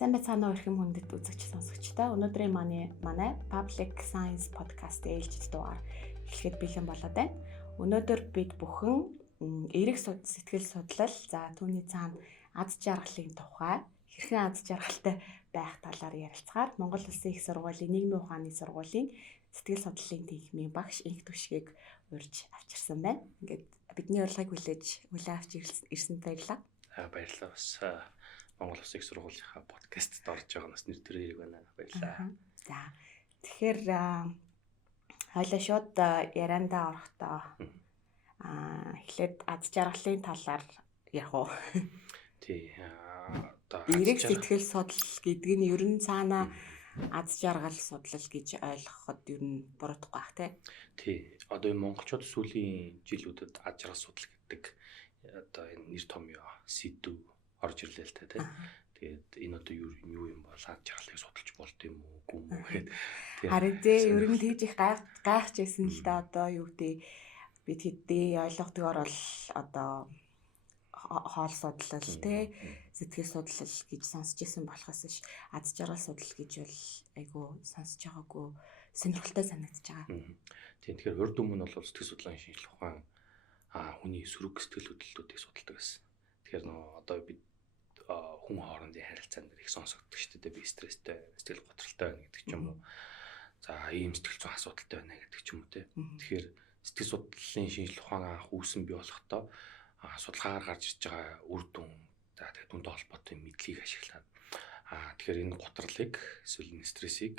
Сайн байцгаана уу эрхэм хүндэт үзэгч сонсогчдоо. Өнөөдрийн манай Public Science podcast ээлжид дугаар эхлэхэд бэлэн болоод байна. Өнөөдөр бид бүхэн эерэг сэтгэл судлал, за түүний цаана аз жаргалын тухай, хэрхэн аз жаргалтай байх талаар ярилцгаар Монгол Улсын их сургуулийн нийгмийн ухааны сургуулийн сэтгэл судлалын тэнхимийн багш Инх Түшгийг урьж авчирсан байна. Ингээд бидний урилгыг хүлээн авч ирсэнд баярлалаа. Баярлалаа. Бас Монгол Улсын их сургуулийнхаа подкастт орж байгаа нас нэр төрийг байна. Баярлалаа. За. Тэгэхээр хойлоо шууд яриандаа орохдоо эхлээд аз жаргалын талаар ярих уу? Тий. Эерэг сэтгэл судлал гэдэг нь ер нь цаана аз жаргал судлал гэж ойлгоход ер нь буруудахгүй бах тий. Одоо монголчууд сүүлийн жилүүдэд аз жаргал судлал гэдэг одоо энэ нэр томьёо сэдв орж ирлээ л тий. Тэгээд энэ одоо юу юм бол аз жаргалыг судалж болд юм уу үгүй юм уу гэхэд харин зээ ер нь тэгж их гайхажсэн л да одоо юу гэдэг бид хэдий ойлгохдгоор бол одоо хоол судлал тий сэтгэл судлал гэж сонсч ирсэн болохоос ш аз жаргал судлал гэж бол айгу сонсож байгаагүй сонирхолтой санагдаж байгаа. Тийм тэгэхээр урд өмнө бол сэтгэл судлалын шинжилгээ ухаан хүний сөрөг сэтгэл хөдлөлтүүдийг судалдаг гэсэн. Тэгэхээр одоо бид хүн хоорондын харилцаанд их сонсогддог шүү дээ. Би стресстэй, сэтгэл готролтой байна гэдэг ч юм уу. За ийм сэтгэл зүйн асуудалтай байна гэдэг ч юм уу тий. Тэгэхээр сэтгэл судлалын шинжилгээ ухаан анх үүсэн бий болохдоо судалгаагаар гарч ирж байгаа үр дүн за тэгээд үүнтэй холбоотой мэдлийг ашиглаад тэгэхээр энэ готролыг эсвэл энэ стрессийг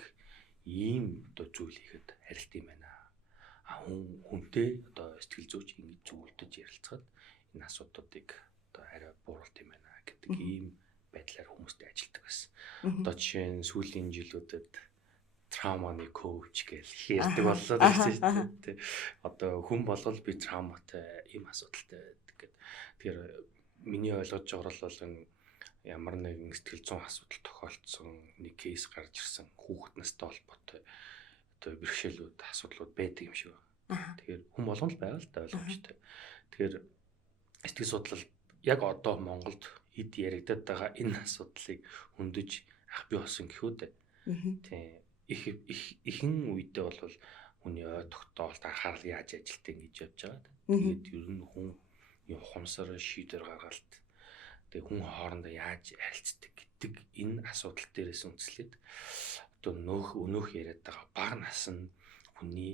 ийм одоо зүйл хийхэд харилт юм байна. Хүнтэй одоо сэтгэл зүйч ингэж зөвлөдөж ярилцахад энэ асуудлуудыг одоо арай бууруулт юм байна гэдэг ийм байдлаар хүмүүстэй ажилладаг байсан. Одоо жишээ нь сүүлийн жилүүдэд трауманы коуч гэж ярьдаг боллоо гэсэн тийм. Одоо хүн болгол би трауматай ийм асуудалтай байдаг гэдэг. Тэгэхээр миний ойлгож байгаа бол энэ ямар нэгэн сэтгэл зүйн асуудал тохиолдсон нэг кейс гарч ирсэн хүүхэд настай холбоотой одоо бэрхшээлүүд асуудлууд байдаг юм шиг байна. Тэгэхээр хүн болгон л байгаа л да ойлгомжтой. Тэгэхээр сэтгэл судлал яг одоо Монголд хэд яригадаад байгаа энэ асуудлыг хөндөж ах би болсон гэхүү дээ. Тийм ихэнх үедээ бол хүний ой тогтоолт анхаарал яаж ажилтдаг гэж явж байгаа. Тэгээд ер нь хүн ухамсар шийдвэр гаргалт тэгээд хүн хоорондоо яаж харилцдаг гэдэг энэ асуудал дээрээс үндэслээд одоо өнөөх яриад байгаа бага нас нь хүний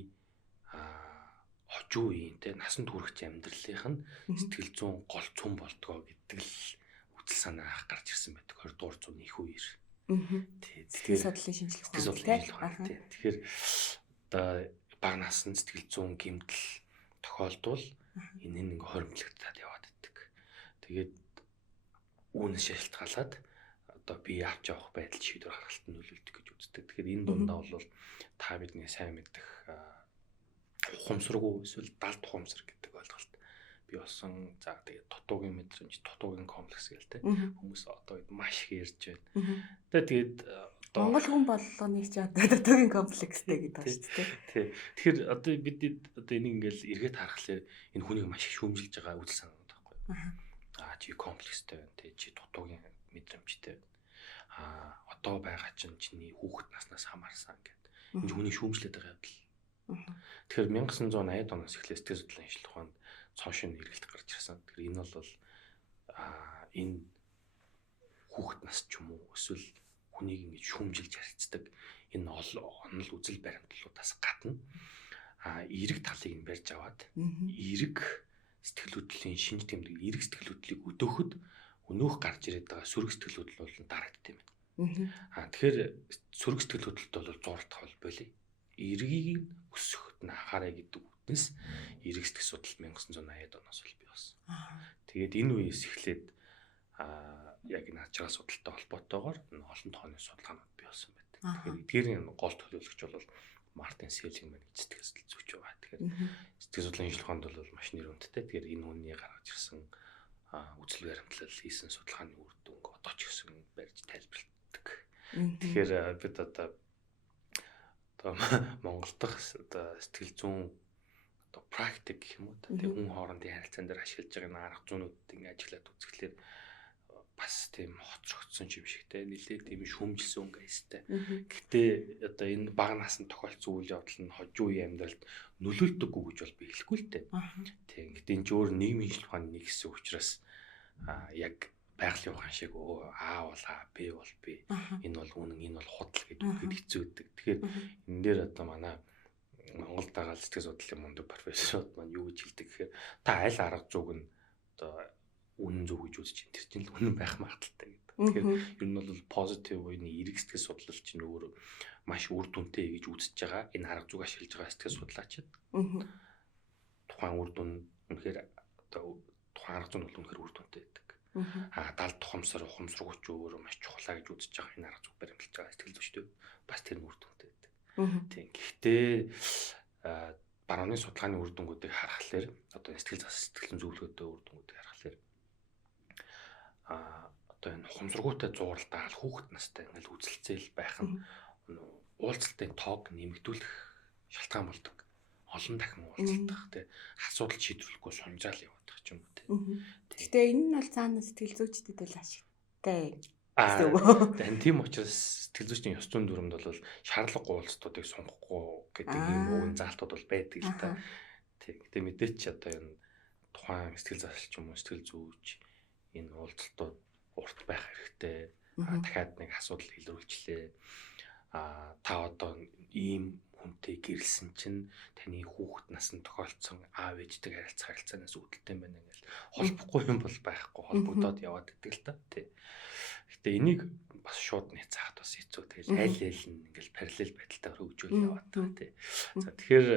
хожуу үеийн те насанд хүрэх амьдралынх нь сэтгэл зүйн гол цөм болдгоо гэдэг л үсэл санаа анх гарч ирсэн байдаг 20 дугаар зууны их үеэр. Сэтгэл судлалын шинжилгээ ухаан тийм. Тэгэхээр одоо бага наснд сэтгэл зүйн гэмтэл тохиолдвол энэ нэг хоримтлагдаад яваад байдаг. Тэгээд үүнээс шалтгаалаад одоо би авч явах байдал шийдвэр гаргалтанд нөлөөлдөг гэж үздэг. Тэгэхээр энэ дундаа бол та бидний сайн мэддэг ухамсаргүй эсвэл далд ухамсар гэдэг ойлголт би болсон. За тэгээд дутуугийн мэдрэмж, дутуугийн комплекс гэлтэй хүмүүс одоо маш их ярьж байна. Тэгээд Монгол хүн болгоныг ч одоо дутуугийн комплекстэй гэдэг байна шүү дээ. Тий. Тэгэхээр одоо бид одоо энийг ингээл эргээд харахаар энэ хүнийг маш их шүүмжилж байгаа үйл санаанд байхгүй. Чи комплекстэй байна тий. Чи дутуугийн мэдрэмжтэй байна. Одоо байгаа чиний хүүхэд наснаас хамаарсан гэдэг. Энэ хүний шүүмжлээд байгаа явдал. Тэгэхээр 1980-ад оноос эхлээд сэтгэл судлалын шинжилгээ ухаанд цоошин эргэлт гарч ирсэн. Тэгэхээр энэ бол энэ хүүхэд нас ч юм уу эсвэл хүнийг ингэж шүүмжилж харилцдаг энэ онол үзэл баримтлалуудаас гадна эерэг талыг нь барьж аваад эерэг сэтгэл хөдлөлийн шинж тэмдэг эерэг сэтгэл хөдлөлийг өдөөхөд өнөөх гарч ирээд байгаа сөрөг сэтгэл хөдлөл бол дарагддаг юм байна. Тэгэхээр сөрөг сэтгэл хөдлөлт бол зурлах бол болий. Эргийг өсгөхөд нь анхаарай гэдэг үгнээс эерэг сэтгэл судлал 1980-ад оноос бол бий болсон. Тэгээд энэ үеэс эхлээд яг энэ аз жаргал судалтай холбоотойгоор олон тооны судалгаанууд бий болсон байдаг. Тэгэхээр эдгээрийн гол төлөөлөгч бол Мартин Селигман гэж сэтгэл судлал зүйч байгаа. Тэгэхээр сэтгэл судлалын шинжилгээнд бол маш нэр хүндтэй. Тэгэхээр энэ хүний гаргаж ирсэн үзэл баримтлал хийсэн судалгааны үр дүнг одоо ч гэсэн барьж тайлбарладаг. Тэгэхээр бид одоо Монгол дахь одоо сэтгэл зүйн одоо практик гэх юм уу. Тэгээ хүн хоорондын харилцаан дээр ашиглаж байгаа арга зүйнүүд ингэ ажиглаад үзэхлээр бас бас тийм хоцрогдсон юм шиг те нэлээд тийм шүүмжилсэн өнгөстэй. Гэхдээ одоо энэ бага наснд тохиолдсон үйл явдал нь хожуу үеийн амьдралд нөлөөлдөггүй гэж бол би хэлэхгүй л те. Тийм. Гэхдээ энэ ч өөр нийгмийн шинжилгээ ухааны нэг хэсэг учраас яг байгалийн ухаан шиг А бол А, Б бол Б. Энэ бол үнэн, энэ бол худал гэдэг үгэд хэцүү гэдэг. Тэгэхээр энэ дээр одоо манай Монгол дагаал сэтгэл судлалын мундаг профессорууд маань юу гэж хэлдэг гэхээр та аль арга зүйг нь одоо үнэн зөв гэж үзэж ин тэр чинь үнэн байх магадaltaй гэдэг. Тэгэхээр ер нь бол позитив буюу эерэг сэтгэл судлал чинь өөр маш үр дүнтэй гэж үзэж байгаа. Энэ арга зүг ашиглаж байгаа сэтгэл судлаачид тухайн үр дүн үнэхээр одоо тухайн арга зүй нь бол үнэхээр үр дүнтэй байдаг. Далд ухамсаргууч өөр маш чухлаа гэж үзэж байгаа энэ арга зүг баримталж байгаа сэтгэл зүйчтэй бас тэр үр дүнтэй байдаг. Тийм. Гэхдээ барууны судалгааны үр дүнгуудыг харахаар одоо сэтгэл зөвлөгөөтэй үр дүнгуудыг харахаар одоо энэ ухамсаргуутай зуурал даал хүүхэд настай ингээл үзэлцэл байх нь уулзалтын тоог нэмэгдүүлэх шалтгаан болдог. Олон дахин уулзалтах тий асуудал шийдвэрлэхгүй сунжаал явах ч юм уу тий. Гэхдээ энэ нь бол цаана сэтгэл зүйчдэд бол ашигтай. Тийм учраас сэтгэл зүйчний ёс зүйн дүрмд бол шаардлага уулзалтуудыг сунгахгүй гэдэг ийм үгэн заалтууд бол байдаг л та. Тийм. Гэтэ мэдээч одоо энэ тухайн сэтгэл зашлч юм уу сэтгэл зүйч энэ уулзалтууд урт байх хэрэгтэй. Дахиад нэг асуудал илрүүлжлээ. Та одоо ийм хүнтэй гэрэлсэн чинь таны хүүхэд наснд тохиолдсон аав ээжтэй харилцаанаас үүдэлтэй байна ингээл холбохгүй юм бол байхгүй холбогдоод яваад идэг л та тий. Гэтэ энийг бас шууд няцаахад бас хэцүү тэгэл аль нь ингээл параллел байдалтай хөгжүүл яваад байгаа тий. За тэгэхээр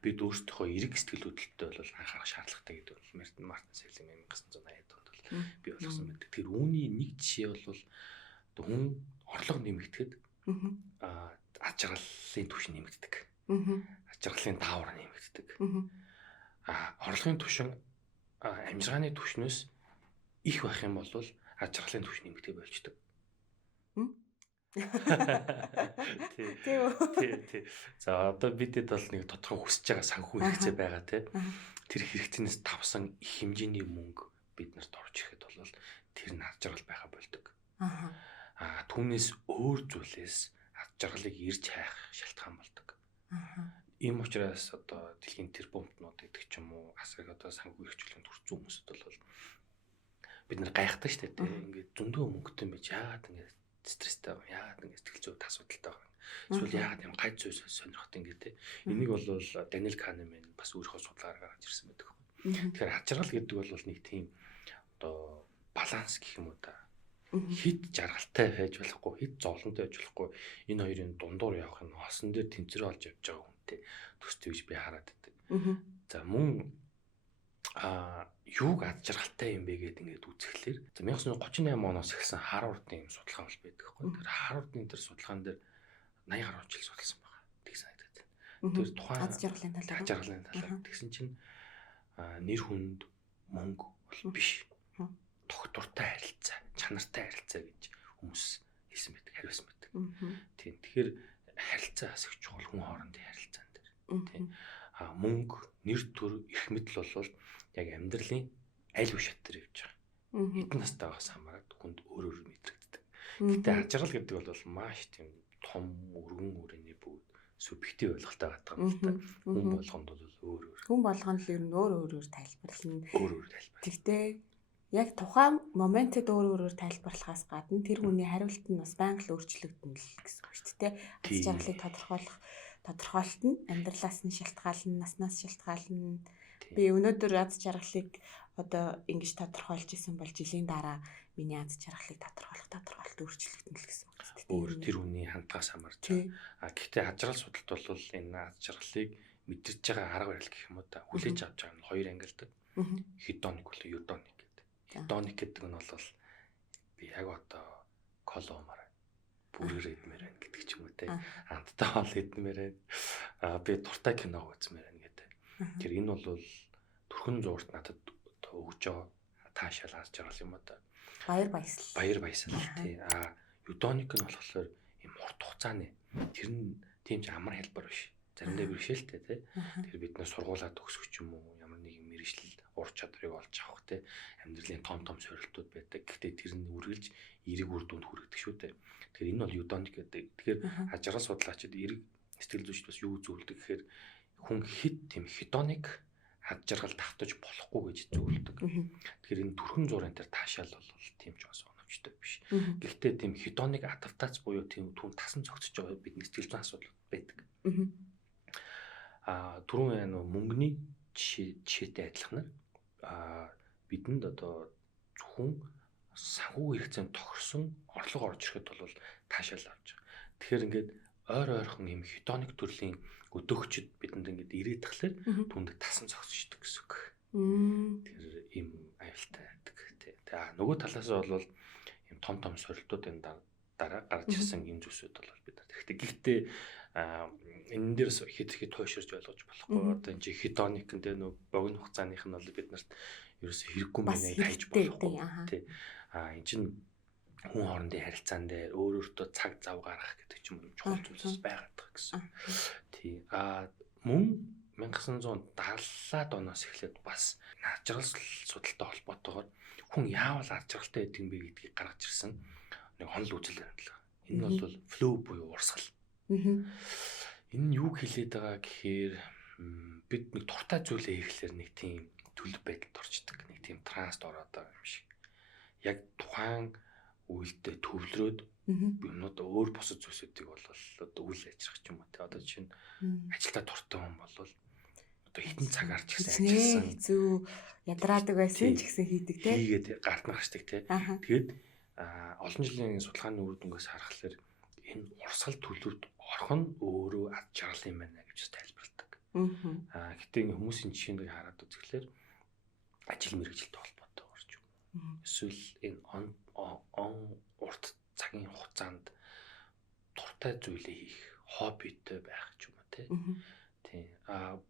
бид өөрсдийнхөө эрэг сэтгэл хөдлөлтөд бол анхаарах шаардлагатай гэдэг бол Мартин Севлин 1980-ад онд бол би ойлгосон байдаг. Тэр үүний нэг жишээ бол хүн орлого нэмэгдэхэд аж аргалын түвшин нэмэгддэг. Аж аргалын даавар нэмэгддэг. Орлогын түвшин амжиргааны түвшнөөс их байх юм бол аж аргалын түвшин нэмэгдэх болждог. Тий. За одоо бидэд бол нэг тодорхой хүсэж байгаа санхүү хэрэгцээ байгаа тий. Тэр хэрэгцээс тавсан их хэмжээний мөнгө биднэрт орж ирэхэд бол тэр нь аж аргал байха болдог. Түүнээс өөр зүйлээс аж аргалыг ирж хайх шалтгаан болдог. Ийм учраас одоо дэлхийн тэрбумтнууд гэдэг ч юм уу асраг одоо санхүү хэрэгжүүлэхэд хүрсэн хүмүүсд бол бид нар гайхдаг шүү дээ. Ингээд зөндөө мөнгөтэй байж яагаад ингээд стресстэй байгаа, яагаад ингээд сэтгэл зүйн асуудалтай байгаа. Эсвэл яагаад юм гай зүй сонирхот ингээд те. Энийг бол Даниэл Канеман бас өөрийнхөө судалгаагаар гаргаж ирсэн байдаг. Тэгэхээр аж аргал гэдэг бол нэг тийм одоо баланс гэх юм уу та. Хит жаргалтай байж болохгүй, хит зовлонтой байж болохгүй. Энэ хоёрын дундуур явах нь хосон дээр тэнцвэр олж явж байгаа хүнтэй төстэй гэж би хараад байдаг. За мөн юуг ад жаргалтай юм бэ гэдэг ингээд үзэхлээр 1938 оноос эхэлсэн Харвардын юм судалгаа бол байдаг хгүй. Тэр Харвардын тэр судалгаан дээр 80 гаруй жил судалсан байгаа. Тэг санагдаад байна. Тэр тухайн ад жаргалын талаар тэгсэн чинь нэр хүнд мөнгө бол биш. Тогтвортой харилцаа, чанартай харилцаа гэж хүмүүс хэлсэн байдаг, хариулсан байдаг. Тийм. Тэгэхээр харилцаа асах чухал хүн хоорондын харилцаан дээр. Тийм. Мөнгө, нэр төр, их мэдл бол яг амьдралын аль биш шат дээр явж байгаа. Хэдэн настай байгаас хамаарат хүнд өөр мэдрэгддэг. Гэтэ аж аргал гэдэг бол маш тийм том өргөн үрээний бүгд субъектив ойлголттой байдаг юм л та. Хүн болгонд бол өөр. Хүн болгонд л ер нь өөр тайлбарлана. Өөр тайлбар. Гэхдээ яг тухайн моментод өөр тайлбарлахаас гадна тэр хүний хариулт нь бас байнга л өөрчлөгдөн л гэсэн үг шүү дээ. Аж аргалыг тодорхойлолт нь амьдралаас нь шалтгаална, наснаас шалтгаална. Би өнөөдөр аз жаргалыг одоо ингэж тодорхойлж исэн бол жилийн дараа миний аз жаргалыг тодорхойлолт өөрчлөгдөн л гэсэн үг шүү дээ. Өөр тэр хүний хандлагаас хамаарч. Гэхдээ аж аргал судалт бол энэ аз жаргалыг мэдэрч байгаа арга барил гэх юм уу та хүлээж авч байгаа нь хоёр ангилдаг. Хедоник болон юдоник. Доник гэдэг нь бол би яг одоо коломар бүрээр идмээр байна гэдэг ч юм уу те. Амттай хоол идмээр байна. Би дуртай кино үзмээр байна гэдэг. Тэр энэ бол төрхөн зуурт надад өгж байгаа таашаал аз жаргал юм уу та. Баяр баясгал тий. Юдоник нь болохоор юм урт хугацааны тэр нь тийм ч амар хэлбэр биш. Заримдаа бэрхшээлтэй те. Тэр бид нэ сургуулаад төгсөх ч юм уу ямар нэгэн мэргэжил ур чадрыг олж авах те амьдралын том сорилтууд байдаг. Гэхдээ тэр нь үргэлж эерэг үр дүнд хүргэдэг шүү дээ. Тэгэхээр энэ бол юдоник гэдэг. Тэгэхээр ажрал судлаачид эерэг сэтгэл зүйчд бас юу зөвлөдөг гэхээр хүн хит тийм хедоник ад жаргал давтаж болохгүй гэж зөвлөдөг. Тэгэхээр энэ төрхөн зургийн тэр таашаал бол тийм ч бас оновчтой биш. Гэхдээ тийм хедоник адаптац буюу тийм түн тасан зогсож байгаа бидний сэтгэл зүйн асуудал байдаг. Түрүүн мөнгөний жишээтэй адилхан бидэнд одоо зөвхөн санхүү хэрэгцээнд тохирсон орлого орж ирэхэд бол таашаал авч байгаа. Тэгэхээр ингээд ойрхон юм хедоник төрлийн өдөөгчд бидэнд ингээд ирээд тахлаар түнд тасан зогсчихдөг гэсэн үг. Тэр ийм аюултай байдаг тий. Тэгээ нөгөө талаас нь бол ийм том сорилтуудын дараа гарч ирсэн юм зүйлсүүд бол бид нар хэрэгтэй. Гэхдээ энэ дээрс хэд туйширж ойлгож болохгүй. Одоо энэ чи хедоник гэдэг нөө богино хугацааных нь бол бид нарт ерөөсө хэрэггүй мэнэ хайж болохгүй тий. Энэ чинь хүн хоорондын харилцаан дээр өөрөөртөө цаг зав гаргах гэдэг ч юм уу чухал зүйлс байгаад байгаа гэсэн. Тий. Мөн 1970-аад оноос эхлээд бас ажрал судалтай холбоотойгоор хүн яавал ажралтай байдаг юм бэ гэдгийг гаргаж ирсэн нэг онол үзэл баримтлага. Энэ бол флоу буюу урсгал. Энэ юу хэлээд байгаа гэхээр бид нэг дуртай зүйлээ хийхлээр нэг тийм төлөв байдалд орчдөг, нэг тийм транст ороод байгаа юм шиг. Яг тухайн үйлдэл төвлөрөөд юмнууд өөр босод зүйлсүүдийг бол одоо үйл ажиллах ч юм уу те одоо чинь ажилдаа дуртай хүн бол одоо хитэн цагаар ч гэсэн ажилласан хэцүү ядраадаг байсан ч гэсэн хийдэг те хийгээд гарт марчдаг те тэгээд олон жилийн судалгааны үр дүнгээс харахаар энэ урсгал төлөвт орох нь өөрөө ад жаргал юм байна гэж тайлбарладаг. Гэтэ хүмүүсийн жишээнд хараад үзэхлээр ажил мэргэжилтэй холбоотой орж юм. Эсвэл энэ урт цагийн хугацаанд дуртай зүйлээ хийх, хоббитэй байх ч юм уу тий.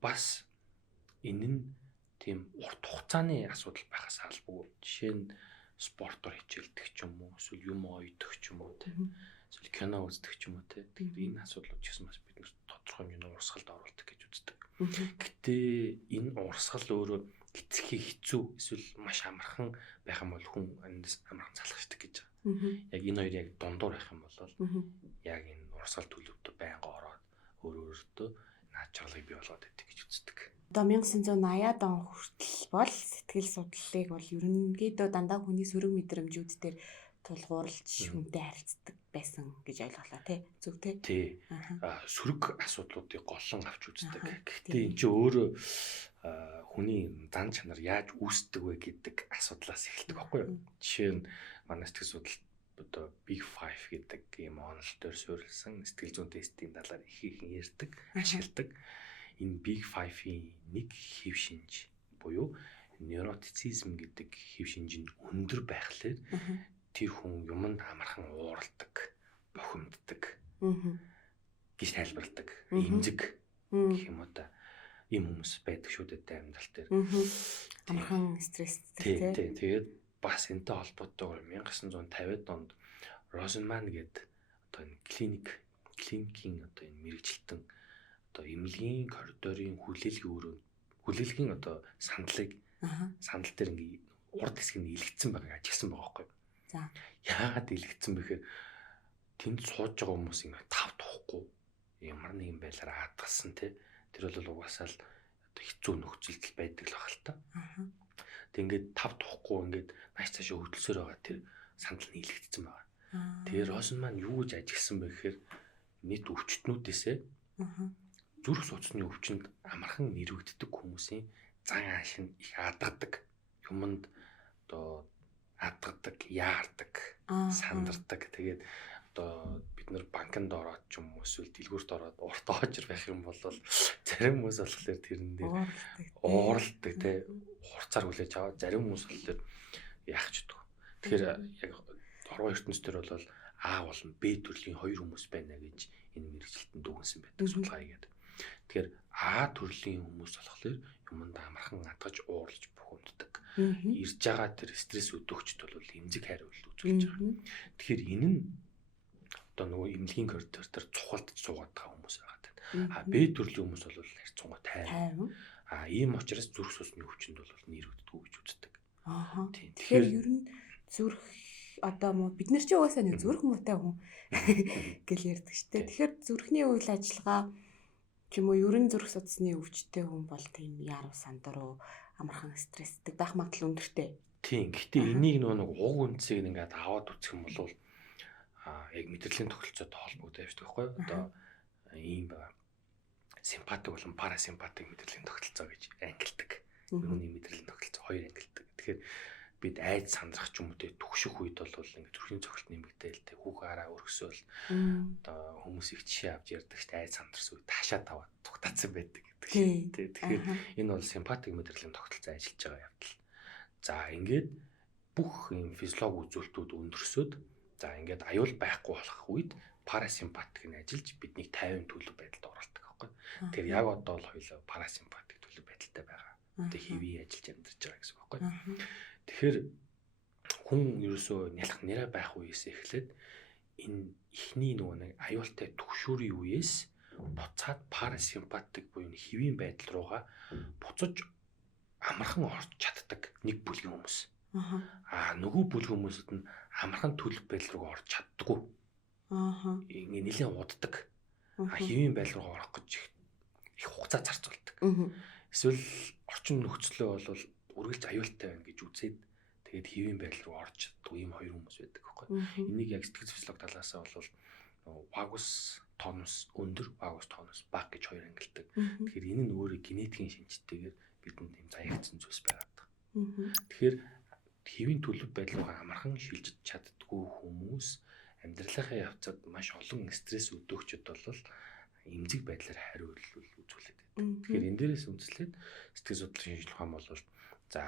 Бас энэ нь тийм урт хугацааны асуудал байхаас албагүй. Жишээ нь спортоор хичээлдэг ч юм уу, эсвэл юм ойдох ч юм уу тий. Эсвэл кино үздэг ч юм уу тий. Тэгэхээр энэ асуудлууд ч гэсэн бас бид нар тодорхой хэмжээний урсгалд оруулдаг гэж үздэг. Гэтэ энэ урсгал өөрөө эцхий хэцүү эсвэл маш амархан байх юм бол хүн эндээс амархан залхаждаг гэж байгаа. Яг энэ хоёр яг дундуур байх юм бол яг энэ урсгал төлөвтө байнга ороод өөртөө наачралыг бий болгоод байдаг гэж үздэг. Одоо 1980-аад он хүртэл бол сэтгэл судлалыг бол ерөнхийдөө дандаа хүний сөрөг мэдрэмжүүд дээр тулгуурлаж хүнтэй харилцдаг байсан гэж ойлголоо тий. Зөв тий. Тий. Сөрөг асуудлуудыг голлон авч үздэг. Гэхдээ энэ чинь өөрөө хүний зан чанар яаж үүсдэг вэ гэдэг асуудлаас эхэлдэг байхгүй юу? Жишээ нь манай сэтгэл судлалт одоо Big 5 гэдэг ийм онол дээр суурилсан сэтгэл зүйн тестийн талаар их ярьдаг, ашигладаг. Энэ Big 5-ийн нэг хэв шинж буюу невротицизм гэдэг хэв шинж нь өндөр байхлаар тэр хүн юмд амархан уурладаг, бохимддаг гэж тайлбарладаг. Имзэг гэх юм уу та ийм хүмүүс байдаг шүү дээ амьдрал дээр. Амархан стресстэй тий. Тэгээд бас энэтэй холбоотойгоор 1950-ад онд Розенман гэдэг одоо энэ клиникийн одоо энэ мэрэгжилтэн одоо эмнэлгийн коридорын хүлээлгийн одоо сандал дээр ингээ урд хэсэг нь илгэсэн байгааг ажигласан байгаа байхгүй. За. Яагаад илгэсэн бэхээр тэнд сууж байгаа хүмүүс ингээ тав тухгүй ямар нэгэн байдлаар хадгалсан те. Тэр бол угаасаа л одоо хэцүү нөхцөлд байдаг л баг л та. Тэг ингээд тав тухгүй ингээд нааш цаашаа хөдөлсөөр байгаа тэр сандал нь илгэдсэн байгаа. Тэгээ Розенман юу гэж ажигласан бэ гэхээр нийт өвчтнүүдээсээ зүрх судасны өвчнөд амархан нэрвэгддэг хүмүүсийн зан ааш нь их адгадаг. Юмд одоо адгадаг, яардаг, сандардаг. Тэгээд одоо бид нар банкнд ороод ч юм уу эсвэл дэлгүүрт ороод урт оожир байх юм бол зарим хүмүүс болохоор тэрэн дээр ууралдаг те хурцаар хүлээж аваад зарим хүмүүс болохоор яах ч гэдэг. Тэгэхээр яг хорвоо ертөнцийн төр бол А болон Б төрлийн хоёр хүмүүс байна гэж энэ мэрэгжилтэнд дүгнсэн байдаг судалгаа хийгээд. Тэгэхээр А төрлийн хүмүүс болохоор юмд амархан адгаж уурлаж бухимддаг. Ирж байгаа тэр стресс өдөөгчд бол эмзэг хариулт үзүүлж байгаа. Тэгэхээр энэ нь одоо нөгөө эмнэлгийн коридор дээр цухалдж суугаад байгаа хүмүүс байгаа. Б төрлийн хүмүүс бол харьцангуй тайван. Ийм учраас зүрх судасны өвчнөд бол нэрвэгддэг гэж үздэг. Тэгэхээр ер нь зүрх одоо бид нар чи угаасаа нэг зүрх муутай хүн гэл ярьдаг штэ. Тэгэхээр зүрхний үйл ажиллагаа ч юм уу ерөн зүрх судасны өвчтэй хүн бол тийм яруу сандруу амархан стресстэй байх магадлал өндөртэй. Тийм. Гэхдээ энийг нэг уг үндсийг ингээд аваад үзэх юм бол яг мэдрэлийн тогтолцоотой холбогдож явдаг байхгүй юу? Одоо ийм симпатик болон парасимпатик мэдрэлийн тогтолцоо гэж ангилдаг. Юуны мэдрэлийн тогтолцоо хоёр ангилдаг. Тэгэхээр бид айд сандрах ч юм уу түгших үед бол ингээд зүрхний цогцолт нэмэгдээл хүүхэн хараа өргөсөөл одоо хүмүүс их жишээ авч ярьдаг шүү дээ. Айд сандарсан үед таашаа таваад тугтаацсан байдаг гэдэг шиг. Тэгэхээр энэ бол симпатик мэдрэлийн тогтолцоо ажиллаж байгаа явдал. За ингээд бүх юм физиологи үзүүлэлтүүд өндөрсөд за ингээд аюул байхгүй болох үед парасимпатик нь ажиллаж биднийг 50 төлөв байдалд оруулдаг байхгүй. Тэгэхээр яг одоо л хоёулаа парасимпатик төлөв байдалтай байгаа. Тэг хэвээ ажиллаж амьдарч байгаа гэсэн үг байхгүй. Тэгэхээр хүн ерөөсөө нялх нэрэ байх үеэс эхлээд энэ ихний нөгөө нэг аюултай түгшүүрийн үеэс буцаад парасимпатик буюу хэвийн байдал руугаа буцаж амархан орж чаддаг нэг бүлгийн хүмүүс. Нөгөө бүлгийн хүмүүсд нь амархан төлөв байдал руу орж чаддаггүй. Ингээ нэлээд уддаг. Хэвийн байдал руу орох гэж их хугацаа зарцуулдаг. Эсвэл орчин нөхцөлөө бол үргэлж аюултай байна гэж үзээд тэгээд хэвийн байдал руу орж чаддаг ийм хоёр хүмүүс байдаг байхгүй. Энийг яг сэтгэл физиологи талаас нь бол вагус тонус өндөр, вагус тонус бага гэж хоёр ангилдаг. Тэгэхээр энэ нь өөрөө генетикийн шинжтэйгээр бидэнд юм заягдсан зүйлс байгаад. Тэгэхээр хэвийн төлөв байдал руу амархан шилжиж чаддгүй хүмүүс амьдралынхаа явцад маш олон стресс өдөөгчд бол эмзэг байдлаар хариулт үзүүлээд байдаг. Тэгэхээр энэ дээрээс үндэслээд сэтгэл судлалын шинжилгээ ухаан бол за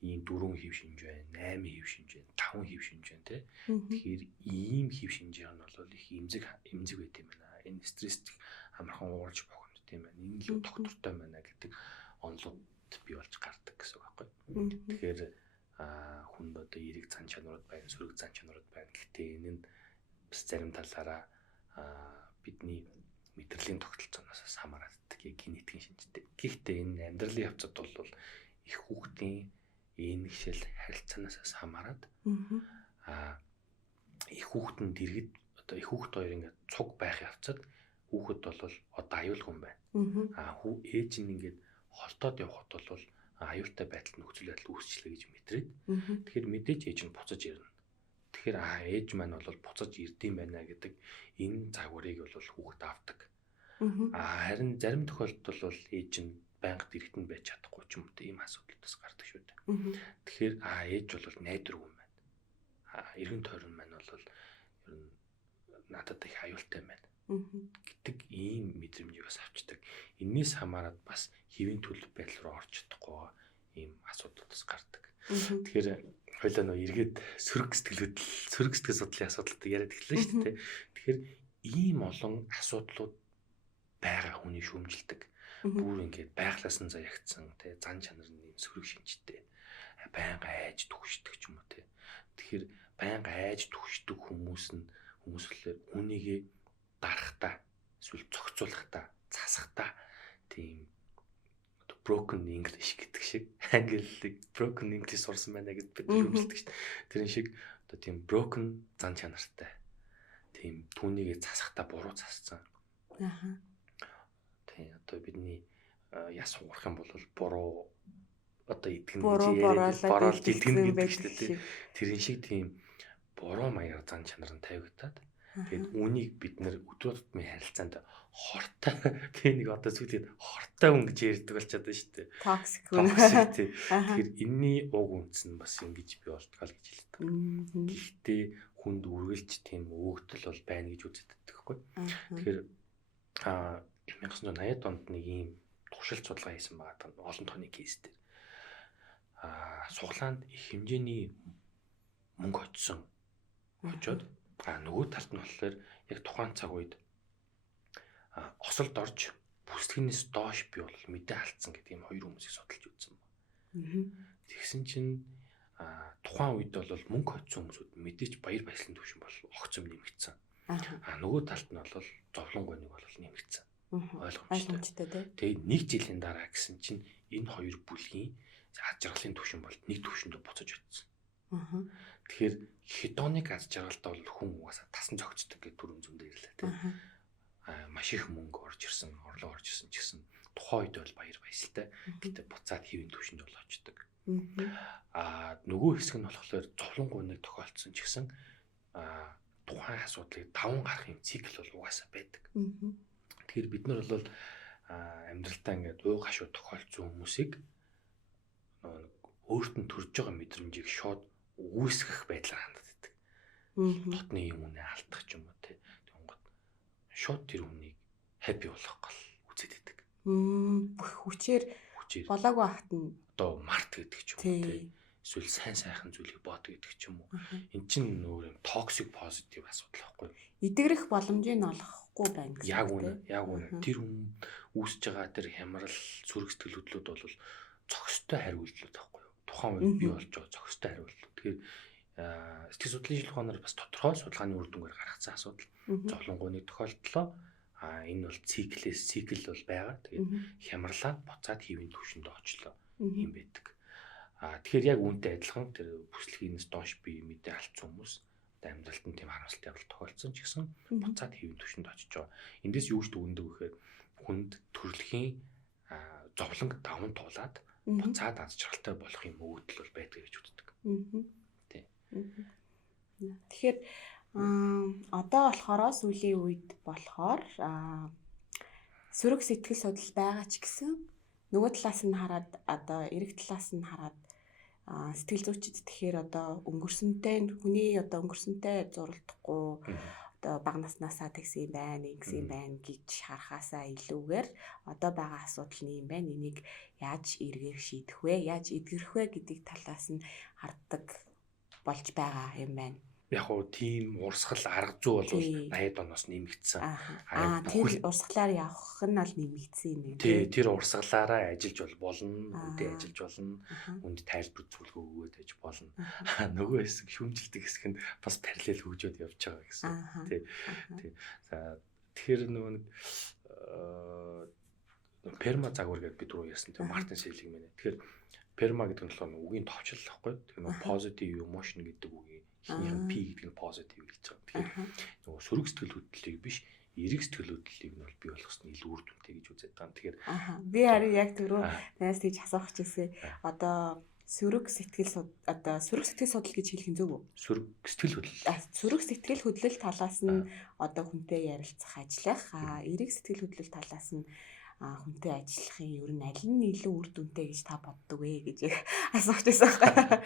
ийм 4 хэв шинж байна, 8 хэв шинж байна, 5 хэв шинж байна тий. Тэгэхээр ийм хэв шинжээр нь бол их эмзэг байт юм байна. Энэ стресс амархан уурж бохомд тийм байна. Энэ л доктортой байна гэдэг онолууд бий болж гардаг гэсэн үг байхгүй. Тэгэхээр хүнд одоо эерэг зан чанарууд байна, сөрөг зан чанарууд байна. Гэхдээ энэ нь бас зарим талаараа бидний мэдрэлийн тогтолцооноос хамаардаг генетикийн шинжтэй. Гэхдээ энэ амьдралын явцад бол их хүүхдийн энэ гişэл харилцаанаас хамаарат их хүүхдэн дэргэд одоо их хүүхд хоёр ингээд цуг байх явцад хүүхэд бол одоо аюул хүн байна. Ээж нь ингээд холтоод явхад бол аюултай байдалд нөхцөл байдал үүсчлээ гэж мэдрээд тэгэхээр мэдээж ээж нь буцаж ирнэ. Тэгэхээр ээж маань бол буцаж ирдэм байна гэдэг энэ загварыг бол хүүхэд авдаг. Харин зарим тохиолдолд бол ээж нь байнга дэрэгтэнд байж чадахгүй ч юм уу ийм асуудалтаас гардаг шүү дээ. Тэгэхээр ээж бол найдвар хүн байна. Эргэн тойрон маань бол ер нь надад их аюултай байна гэдэг ийм мэдрэмжийг бас авчдаг. Энээс хамаарат бас хэвийн төлөв байдал руу орж чадахгүй ийм асуудлаас гардаг. Тэгэхээр хоёлаа нөө эргээд сөрөг сэтгэл судлалын асуудалтай яриад эхэллээ шүү дээ. Тэгэхээр ийм олон асуудлууд байгаа хүний шүүмжилдэг. Бүр ингээд байглаас нь заягдсан тий зан чанарын сөрөг шинжтэй. Байнга айж түгшдэг ч юм уу тий. Тэгэхээр байнга айж түгшдэг хүмүүс болохоор үнийгээ дарахтаа эсвэл цогцуулахтаа засахтаа тийм broken English гэдэг шиг англиг broken English сурсан байна гэж бид хэмжилдэг шүү дээ. Тэрэн шиг одоо тийм broken зан чанартай. Тийм түүнийгээ засахтаа буруу зассан. Тийм одоо бидний яс уурах юм бол буруу одоо итгэн гэж бороод итгэн гэдэг шүү дээ. Тэрэн шиг тийм буруу маягаар зан чанар нь тавигдаад тэгээд үүнийг бид нэр өдөр тутмын харилцаанд хортой би нэг одоо зүйлээд хортой хүн гэж ярьдаг болчиход байна шүү дээ. Токсик тий. Тэгэхээр энэний уг үндэс нь бас ингэж бий болтгоо гэж хэлдэг. Гэхдээ хүнд үргэлж тийм өөгдөл бол байна гэж үздэг байхгүй. Тэгэхээр 1980-ад онд нэг ийм туршилт судалгаа хийсэн байгаа олон тооны кейс дээр. Суглаанд их хэмжээний мөнгө очоод нөгөө талд нь болохоор яг тухайн цаг үед осолд орж бүсдгээс доош би бол мэдээ алдсан гэдэг юм хоёр хүмүүсийг судалж үзсэн байна. Тэгсэн чинь тухайн үед бол мөнгө хоцсон хүмүүсүүд мэдээж баяр баясгалан төвшин бол огцом нэмэгдсэн. Нөгөө талд нь бол зовлонгой нэг бол нэмэгдсэн. Ойлгомжтой. Тэгээд 1 жилийн дараа гэсэн чинь энэ хоёр бүлгийн аз жаргалын түвшин бол нэг түвшиндээ буцаж очсон. Тэгэхээр хедоник аз жаргалтай бол хүн угаасаа тасан зогцдог гэдэг түрүүн зүүн дээр л тийм. Маш их мөнгө орж ирсэн, орлого орж ирсэн ч гэсэн тухайн үед бол баяр баясгалтай. Гэтэ буцаад хэвийн түвшинд бол очдог. Нөгөө хэсэг нь болохоор зовлон гуниг тохиолдсон ч гэсэн тухайн асуудлыг даван гарахын цикл бол угаасаа байдаг. Тэгэхээр бид нар бол амьдралдаа ингээд уу гашуу тохиолдсон хүмүүсийг өөрт нь төрж байгаа мэдрэмжийг шууд үүсгэх байдлаар ханддаг. Дотны юм үнэ алдах ч юм уу тий. Тэнгод шууд тэр хүнийг happy болгох гол үзээд байдаг. Бүх хүчээр болоогүй ахт нь одоо март гэдэг ч юм уу тий. Эсвэл сайн сайхан зүйлийг бод гэдэг ч юм уу. Эн чинь өөр юм toxic positive асуудал байхгүй. Идэгрэх боломжийг олохгүй байна гэсэн. Яг үнэ. Тэр хүн үүсэж байгаа тэр хямрал сүрэг сэтгэл хөдлөлүүд бол зохистой хариултлууд байхгүй юу? Тухайн үед бий болж байгаа зохистой хариултлууд. Тэгэхээр сэтгэл судлалын шил ухаанаар бас тодорхой судалгааны үр дүнгээр гаргацсан асуудал. Зовлонгооны тохиолдлоо энэ бол цикл бол байгаа. Тэгээд хямралаад буцаад хэвийн түвшинд очлоо юм байдаг. Тэгэхээр яг үүнтэй адилхан тэр бүслэгээс доош бие мэдээ алдсан хүмүүс амьдралд нь тийм харамсалтай явдал тохиолдсон ч гэсэн буцаад хэвийн түвшинд очиж байгаа. Эндээс юу ч дүгнэдэг гэхээр хүнд төрөлхийн зовлонг даван туулаад буцаад аз жаргалтай болохын өгөгдөл бол байдаг гэж үздэг. Тий. Тэгэхээр одоо болохоор сүүлийн үед болохоор сөрөг сэтгэл судлал байгаа ч гэсэн нөгөө талаас нь хараад одоо эрэг талаас нь хараад сэтгэл зүйчид тэгэхээр одоо хүний одоо өнгөрсөнтэй зуралдахгүй одоо бага наснаасаа тэгсэн юм байна, ингэсэн юм байна гэж харахаасаа илүүгээр одоо байгаа асуудал нь юм байна. Энийг яаж эргээр шийдэх вэ? Яаж эдгэрэх вэ гэдэг талаас нь харддаг болж байгаа юм байна. Яг уу тийм урсгал арга зүй бол 80-ад оноос нэмэгдсэн. Тэр урсгалаар явах нь бол нэмэгдсэн юм байна. Тий, тэр урсгалаараа ажиллаж болно, үндэ ажиллаж болно, үнд тайлбар зөвлөгөө өгөөд байж болно. Нөгөө хэсэг шүүмжилдэг хэсэг нь бас параллел хөгжөөд явж байгаа гэсэн. Тий. За тэгэхээр нөгөө перма загвар гэдэг бид рүү ярьсан тийм Мартин Селигман. Тэгэхээр перма гэдэг нь болохоор үгийн товчлол байхгүй. Тэгэхээр нөгөө positive emotion гэдэг үгийн хинийхэн P гэдэг нь positive гэж байгаа. Тэгэхээр нөгөө сөрөг сэтгэл хөдлөлийг биш, эрэг сэтгэл хөдлөлийг нь бол бий болгосноо илүү үр дүнтэй гэж үздэг юм. Тэгэхээр би харин яг түрүү танаас тийж асуух гэсэн одоо сөрөг сэтгэл судлал гэж хэлэх нь зөв үү? Сөрөг сэтгэл хөдлөл. Сөрөг сэтгэл хөдлөл талаас нь одоо хүнтэй ярилцах, ажиллах, эрэг сэтгэл хөдлөл талаас нь хүнтэй ажиллахын ер нь аль нь илүү үр дүнтэй гэж та боддог вэ гэж асуух гэсэн байна.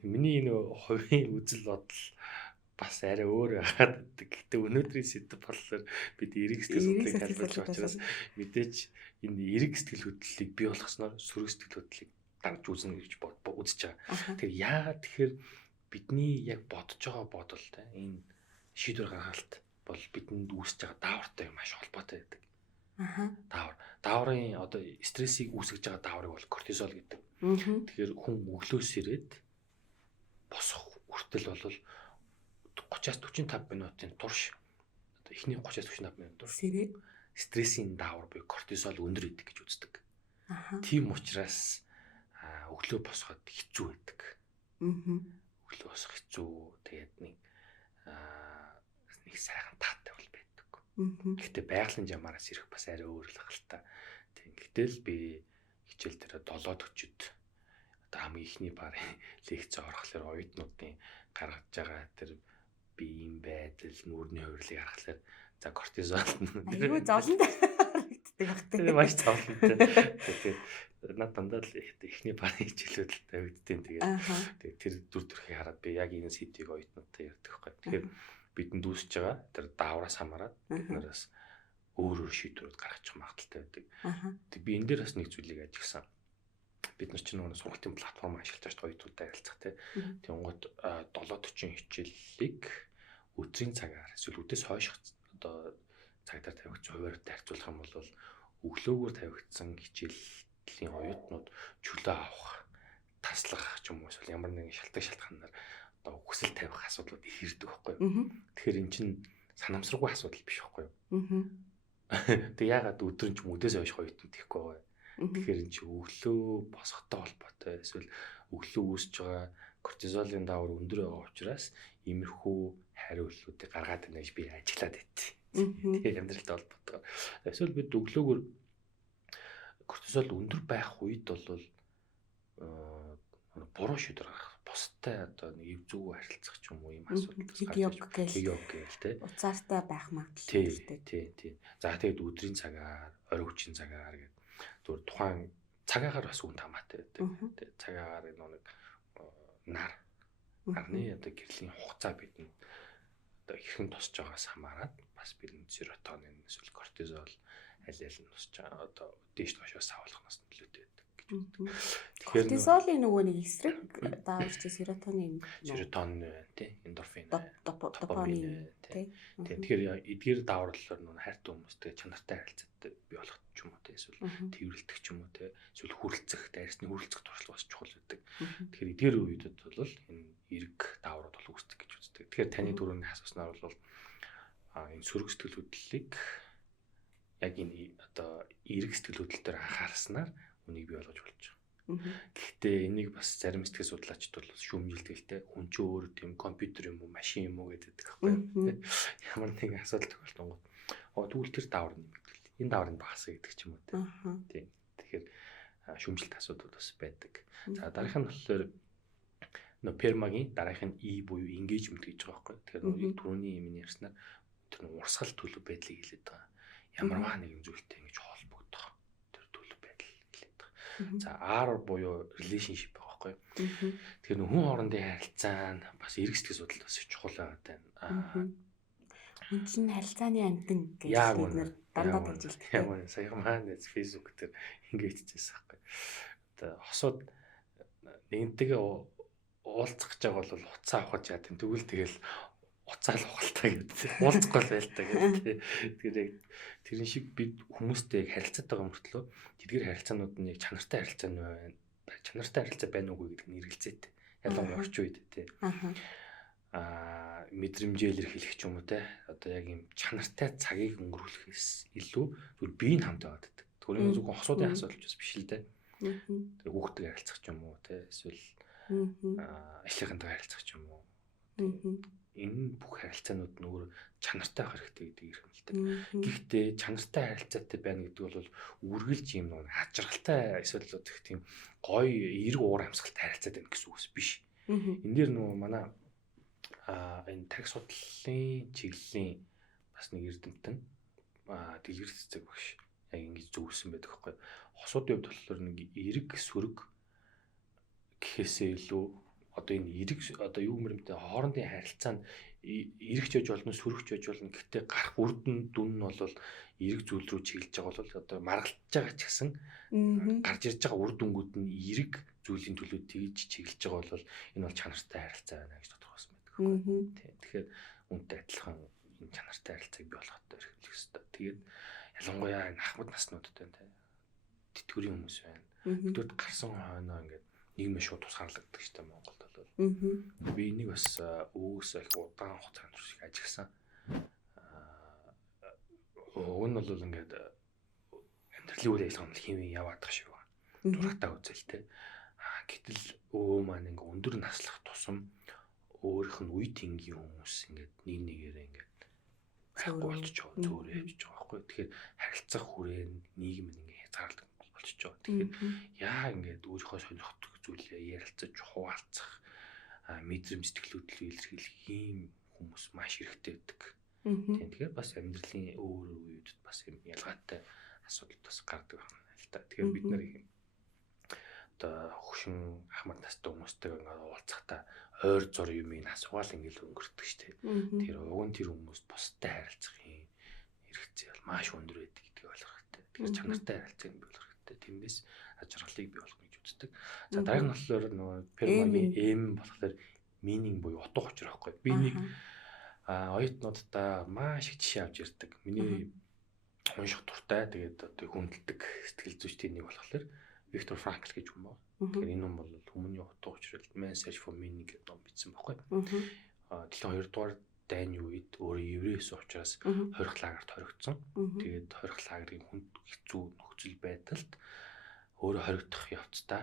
Миний энэ хувийн үзэл бодол бас арай өөр байгаад. Гэхдээ өнөөдрийн сэдв болохоор бид эрэг сэтгэл хөдлөлийг тайлбарлаж учраас мэдээж энэ эрэг сэтгэл хөдлөлийг бий болгосноор сөрөг сэтгэл хөдлөлийг дарж үзнэ гэж үзэж байгаа. Тэгэхээр яагаад тэгэхээр бидний яг бодож байгаа бодол энэ шийдвэр гаргалт бол бидэнд үүсэж байгаа даавартай маш холбоотой байдаг. Дааврын одоо стрессийг үүсгэж байгаа дааврыг бол кортизол гэдэг. Тэгэхээр хүн өглөөс ирээд босох хүртэл бол 30-45 минутын турш одоо эхний 30-45 минут турш стрессийн даавар буюу кортизол өндөр идэг гэж үздэг. Тийм учраас өглөө босоход хэцүү байдаг. Өглөө босох хэцүү. Тэгээд нэг сайхан таатай бол байдаг. Гэхдээ байгалийн жамаараас ирэх бас арай өөр л хаалта. Гэтэл би хичээл дээр 7-40-д одоо хамгийн ихний барын лекц орохлоор оюутнуудын гаргаж байгаа тэр биеийн байдал, нүрийн хувирлыг харахаар за кортизол аюу зовлонтой харагддаг багтээ. Маш зовлонтой. Тэгээд над дандаа л ихний барын хичээлүүд л тавигдтiin. Тэгээд тэр дүр төрхийг хараад би яг энэ сэдвийг оюутнуудтай ярьдаг байхгүй. Тэгэхээр бидэнд үүсэж байгаа тэр даавраас хамаарат бид нараас өөр шийдвэрүүд гаргачих магадaltaй байдаг. Тэг би энэ дээр бас нэг зүйлийг ажигласан. Бид нар чинь нөгөө сургалтын платформ ашиглаж байгаа оюутнуудтай ярилцах тийм. Тэнгууд 7:40 хичээлийг өдрийн цагаар эсвэл үдээс хойш одоо цагдаар тавигдсан хуваарьтай харьцуулах юм бол өглөөгөр тавигдсан хичээлийн оюутнууд чөлөө авах, таслах ч юм уу эсвэл ямар нэгэн шалтгаанаар одоо хүсэл тавих асуудлууд ирдэг байхгүй юу. Тэгэхээр эн чинь санамсаргүй асуудал биш байхгүй юу. Тэг ягаад өдөр нь ч өдөөс хойш хоёрт мэдэхгүй байгаа. Тэгэхээр энэ чи өглөө босохтой холбоотой эсвэл өглөө үүсэж байгаа кортизолын даавар өндөр байгаа учраас иймэрхүү хариултуудыг гаргаад байна гэж би ажиглаад байдیں۔ Тэгэхээр амьдралтай холбоотойгоор. Эсвэл бид өглөөгөр кортизол өндөр байх үед бол буруу шийдвэр гаргах, бустай одоо нэг зөв харилцах ч юм уу ийм асуудал гарч ирж тэ. Уцаартай байх магадлал. Тий. За тэгээд өдрийн цагаар, орой хүчийн цагаар гэдэг зүгээр тухайн цагаагаар бас үн хамаатай байдаг. Тэгээд цагаагаар нэг нар гарны одоо гэрлийн хугацаа бидний одоо хэрхэн тосч байгаас хамаарат бас бидний серотонин эсвэл кортизол аль аль нь тосч одоо дээш доошоос савлахнаас нөлөөтэй байдаг гэж үздэг. Тэгэхээр кортизолын нөгөө нэг эсрэг дааварч серотонин тий, эндорфин, допамин тий. Тэгэхээр эдгээр дааварлаар нөгөө хайртай хүмүүстэй чанартай харилцаатай бий болох ч юм уу тий, эсвэл тэрвэрлдэг ч юм уу тий, эсвэл хүрэлцэх, дайрсны хүрэлцэх туршлага бас чухал байдаг. Тэгэхээр эдгээр үедэд бол энэ эрг дааврууд бол үүсдэг гэж үздэг. Тэгэхээр таны түрүүний асууснаар бол энэ сөрөг сэтгэл хөдлөлийг яг энэ одоо эрг сэтгэл хөдлөл дээр анхаарснаар үнийг бий болгож болж байгаа. Гэхдээ энийг бас зарим сэтгэл судлаачид бол шүүмжилдэг л те хүн ч өөр тийм компьютер юм уу машин юм уу гэдэг байхгүй юу. Ямар нэгэн асуудал тохиолдонгод тэгвэл тэр даавар нэмэгдэл. Энэ дааврыг багасгах гэдэг ч юм уу те. Тийм. Тэгэхээр шүүмжилт асуудал бас байдаг. За дараах нь болохоор пермагийн дараах нь E буюу engagement гэж байгаа байхгүй. Тэгэхээр түрүүний юм ярьснаар тэр урсгал төлөв байдлыг хэлээд байгаа. Ямарваа нэгэн зүйлтэй ингэж холбогдох тэр төлөв байдал хэлээд байгаа. За R буюу relationship байгаа байхгүй. Тэгэхээр хүн хоорондын харилцаа нь бас эрг сэтгэл судлал бас чухал байгаа. Хүн чинь харилцааны амтэн гэж бид нар дандаа хэлдэг. Яг үнэ саяхан маань Facebook дээр ингэж хэлчихсэн байхгүй. Одоо хосууд нэгнтэйгээ уулзах гэж байгаа бол уцаа авах яа гэм тэгвэл тэгэл уцаал ухалтай гэдэг. Уулзахгүй байлтаа гэдэг. Тэгэхээр тэрэн шиг бид хүмүүстэй яг харилцаад байгаа мөртлөө тэдгээр харилцаанууд нь яг чанартай харилцаа нь байна. Чанартай харилцаа байна уугүй гэдэг нь эргэлзээтэй. Ялангуяа орчин үед тий. Мэдрэмжээр хэлэх ч юм уу те. Одоо яг юм чанартай цагийг өнгөрүүлэхээс илүү зүгээр биеийн хамт байгаад байдаг. Тэгвэл зөвхөн хосуудын асуудал ч биш л дээ. Тэр хүүхдтэй харилцах ч юм уу те. Эсвэл ажлынхантай харилцах ч юм уу. Энэ бүх харилцаанууд нь өөр чанартай байх хэрэгтэй гэдэг ирхэмлдэг. Гэхдээ чанартай харилцаатай байна гэдэг бол үргэлж юм нэг ажралтай эсвэл гэх тийм гоё эерэг уур амьсгалтай харилцаад байна гэсэн үг биш. Энэ дээр нөгөө манай энэ тарих судлалын чиглэлийн бас нэг эрдэмтэн дэлгэр цэцэг багш яг ингэж зөвлөсөн байдаг байхгүй. Хосуудын хувьд болохоор нэг эерэг сөрөг гэхээсээ илүү одоо энэ эрэг одоо юу мөрөмтэй хоорондын харилцаа нь эрэгч байж болно сөрөгч байж болно. Гэхдээ гарах үрдэн дүн нь бол эрэг зүйл рүү чиглэж байгаа бол одоо маргалдаж байгаа ч гэсэн гарч ирж байгаа үр дүнгууд нь эрэг зүйлийн төлөө тэгж чиглэж байгаа бол энэ бол чанартай харилцаа байна гэж тодорхойлсон байдаг. Тэгэхээр үнтэй адилхан энэ чанартай харилцааг бий болгоход эрхлэх хэрэгтэй. Тэгээд ялангуяа энэ ахмад наснуудад байна те. Тэтгэврийн хүмүүс байна. Тэдүүд гарсан хойноо ингээд нийгмийн шууд тусгаарлагддаг шүү дээ Монголд бол. Би энийг бас өөсөө их удаан хугацаанд шиг ажигласан. Уг нь бол ингээд амьдралын үйл ажиллагаанд хийвэн яваад тах шиг байна. Дургатаа үзэл те. Гэтэл маань ингээд өндөр наслах тусам өөрийнх нь үе тэнгийн хүмүүс ингээд нэг нэгээрээ ингээд байхгүй болчихоо зөөрөө явж байгаа байхгүй. Тэгэхээр харилцах хүрээн нийгэм нь ингээд хязгаарладаг болчихоо. Тэгэхээр яа ингээд өөрийнхөө сонирхдаг зүйлээ ярилцаж хуваалцах мэдрэмж сэтгэлөдлөл илэрхийлэх ийм хүмүүс маш хэрэгтэй байдаг. Тэгэхээр бас амьдралын өөр үеүүдэд бас юм ялгаатай асуудал бас гардаг байна л та. Тэгэхээр бид нар одоо хөгшин ахмад настай хүмүүстэйгээ ингээд уулзахдаа ойр зур юмыг асуугаал ингээд өнгөрдөг штеп. Тэр уг нь тэр хүмүүст бустай харилцах юм хэрэгцээ бол маш өндөр байдаг гэдгийг ойлгох хэрэгтэй. Тэгэхээр чанартай харилцааг бий болгох хэрэгтэй. Тэндээс ажралыг бий болгох гэж үздэг. За дарааг нь болохоор нөгөө пермагийн эм болохоор meaning буюу утга учир байхгүй. Би нэг оюутнуудаа маш их жишээ авч ирдэг. Миний унших дуртай тэгээд одоо хүндэлдэг сэтгэл зүйчдийн нэг болохоор Виктор Франкл гэж хүн байна. Тэгэхээр энэ хүн бол хүмүүний утга учир Man Search for Meaning гэдэг ном бичсэн байхгүй. Дэлхийн 2 дугаар дайны үед өөрөө еврейс учраас хорих лагерт хоригдсон. Тэгээд хорих лагерын хүнд хэцүү нөхцөл байдалд өөрөө хоригдох явцдаа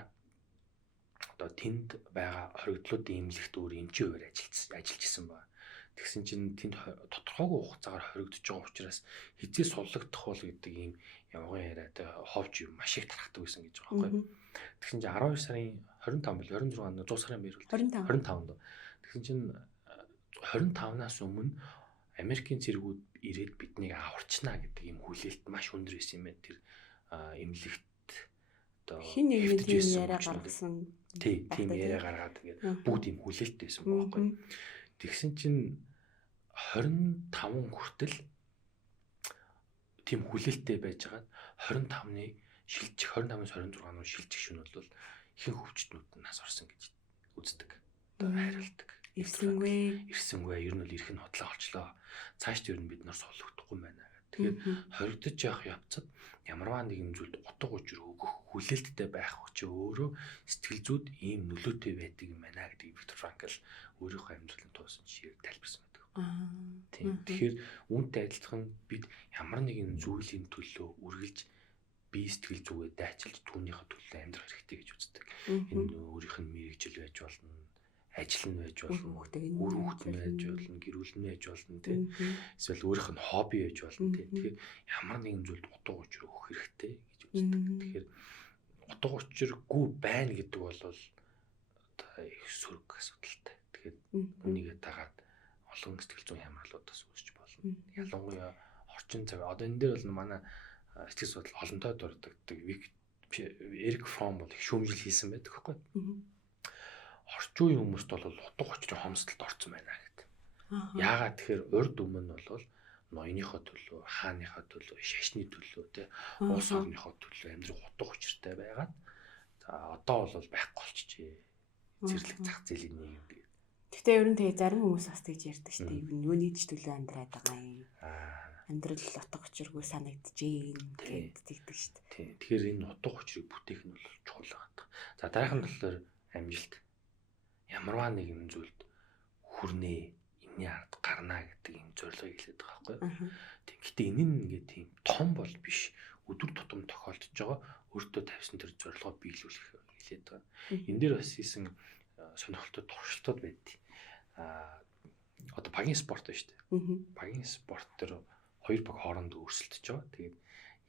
одоо тэнд байгаа хоригдлуудын эмнэлэгт өөр эмчийн хуваар ажиллаж исэн байна. Тэгсэн чинь тэнд тодорхойгүй хугацаагаар хоригдож байгаа учраас хизээ суллагдах бол гэдэг ийм явган яриад ховж юм маш их тархдаг байсан гэж байгаа байхгүй. Тэгсэн чинь 12 сарын 25 бил 26 100 сарын бэр бол 25. Тэгсэн чинь 25-наас өмнө Америкийн цэргүүд ирээд биднийг аварчнаа гэдэг ийм хүлээлт маш өндөр байсан юм байна. Тэр эмнэлэгт одоо хин нэг тийм яриа гаргасан. Тийм яриа гаргаад тэгээд бүгд ийм хүлээлттэй байсан байхгүй. Тэгсэн чинь 25 хүртэл тийм хүлээлттэй байжгаад 25-ны шилжих 25-аас 26-ны шилжих шөнө бол ихэнх хөвчтнүүд нь нас орсон гэж үздэг. Одоо хайрладаг. Ирсэнгүй. Ер нь бол ирэх нь хотлоо олчлоо. Цаашд ер нь бид нар суллагдахгүй байна гэх. Тэгэхээр хоригдож явах явцад ямарваа нэгэн зүйлд утга учир өгөх хүлээлттэй байх ч өөрөө сэтгэл зүйд ийм нөлөөтэй байдаг юм байна гэдэг Виктор Франкл өөрийнхөө амьдралын туусан жишээр тайлбарсан байдаг. Тийм. Тэгэхээр үүнтэй адилхан бид ямар нэгэн зүйлийн төлөө үргэлж бие сэтгэл зүгээ дайчилж түүнийхээ төлөө амьдрах хэрэгтэй гэж үздэг. Энэ өөрийнх нь мэрэгжил байж болно, ажил нь байж болно, үр хөвгт нь байж болно, гэр бүл нь байж болно, тийм. Эсвэл өөрийнх нь хобби байж болно, тийм. Тэгэхээр ямар нэгэн зүйлд утга учир өгөх хэрэгтэй гэж үздэг. Тэгэхээр утга учиргүй байна гэдэг бол одоо их сөрөг асуудалтай. Тэгэхээр үнийгээ дагаад олон сэтгэл зүйн хямралуудаас үүсч болно. Ялангуяа орчин цаг одоо энэ дээр бол манай сэтгэл судлал олонтой дурддаг Эрик Фром бол их шүүмжил хийсэн байдаг байхгүй. Орчин үеийн хүмүүст бол утга учирын хомсдолд орсон байна гэдэг. Яагаад тэгэхээр урд өмнө бол ноёныхоо төлөө, хааныхаа төлөө, шашны төлөө, тэ улс орныхоо төлөө амьдрах утга учиртай байгаад за одоо бол байхгүй болчихжээ. Зэрлэг зах зээлийн нийгэм. Гэтэ ер нь тэгээ зарим хүмүүс бас тэгж ярьдаг шүү дээ. Юуны ч төлөө амьдраад байгаа юм. Амьдрал утга учиргүй санагдчихээн гэдэг шүү дээ. Тийм. Тэгэхээр энэ утга учирыг бүтээх нь бол чухал байгаа. За дараагийн нь болохоор амжилт. Ямарваа нэгэн зүйлд хүрнэ, энэний ард гарна гэдэг юм зорилгыг хэлээд байгаа байхгүй. Тийм. Гэтэ энэ нь ингээд тийм том бол биш. Өдөр тутам тохиолдож байгаа өөртөө тавьсан тэр зорилгоо биелүүлэх хэлээд байгаа. Энэ дээр бас хийсэн сонирхолтой туршилтууд байдгийг. Одоо багийн спорт байна шүү дээ. Багийн спорт төр хоёр баг хоорондоо өрсөлдөж байгаа. Тэгээд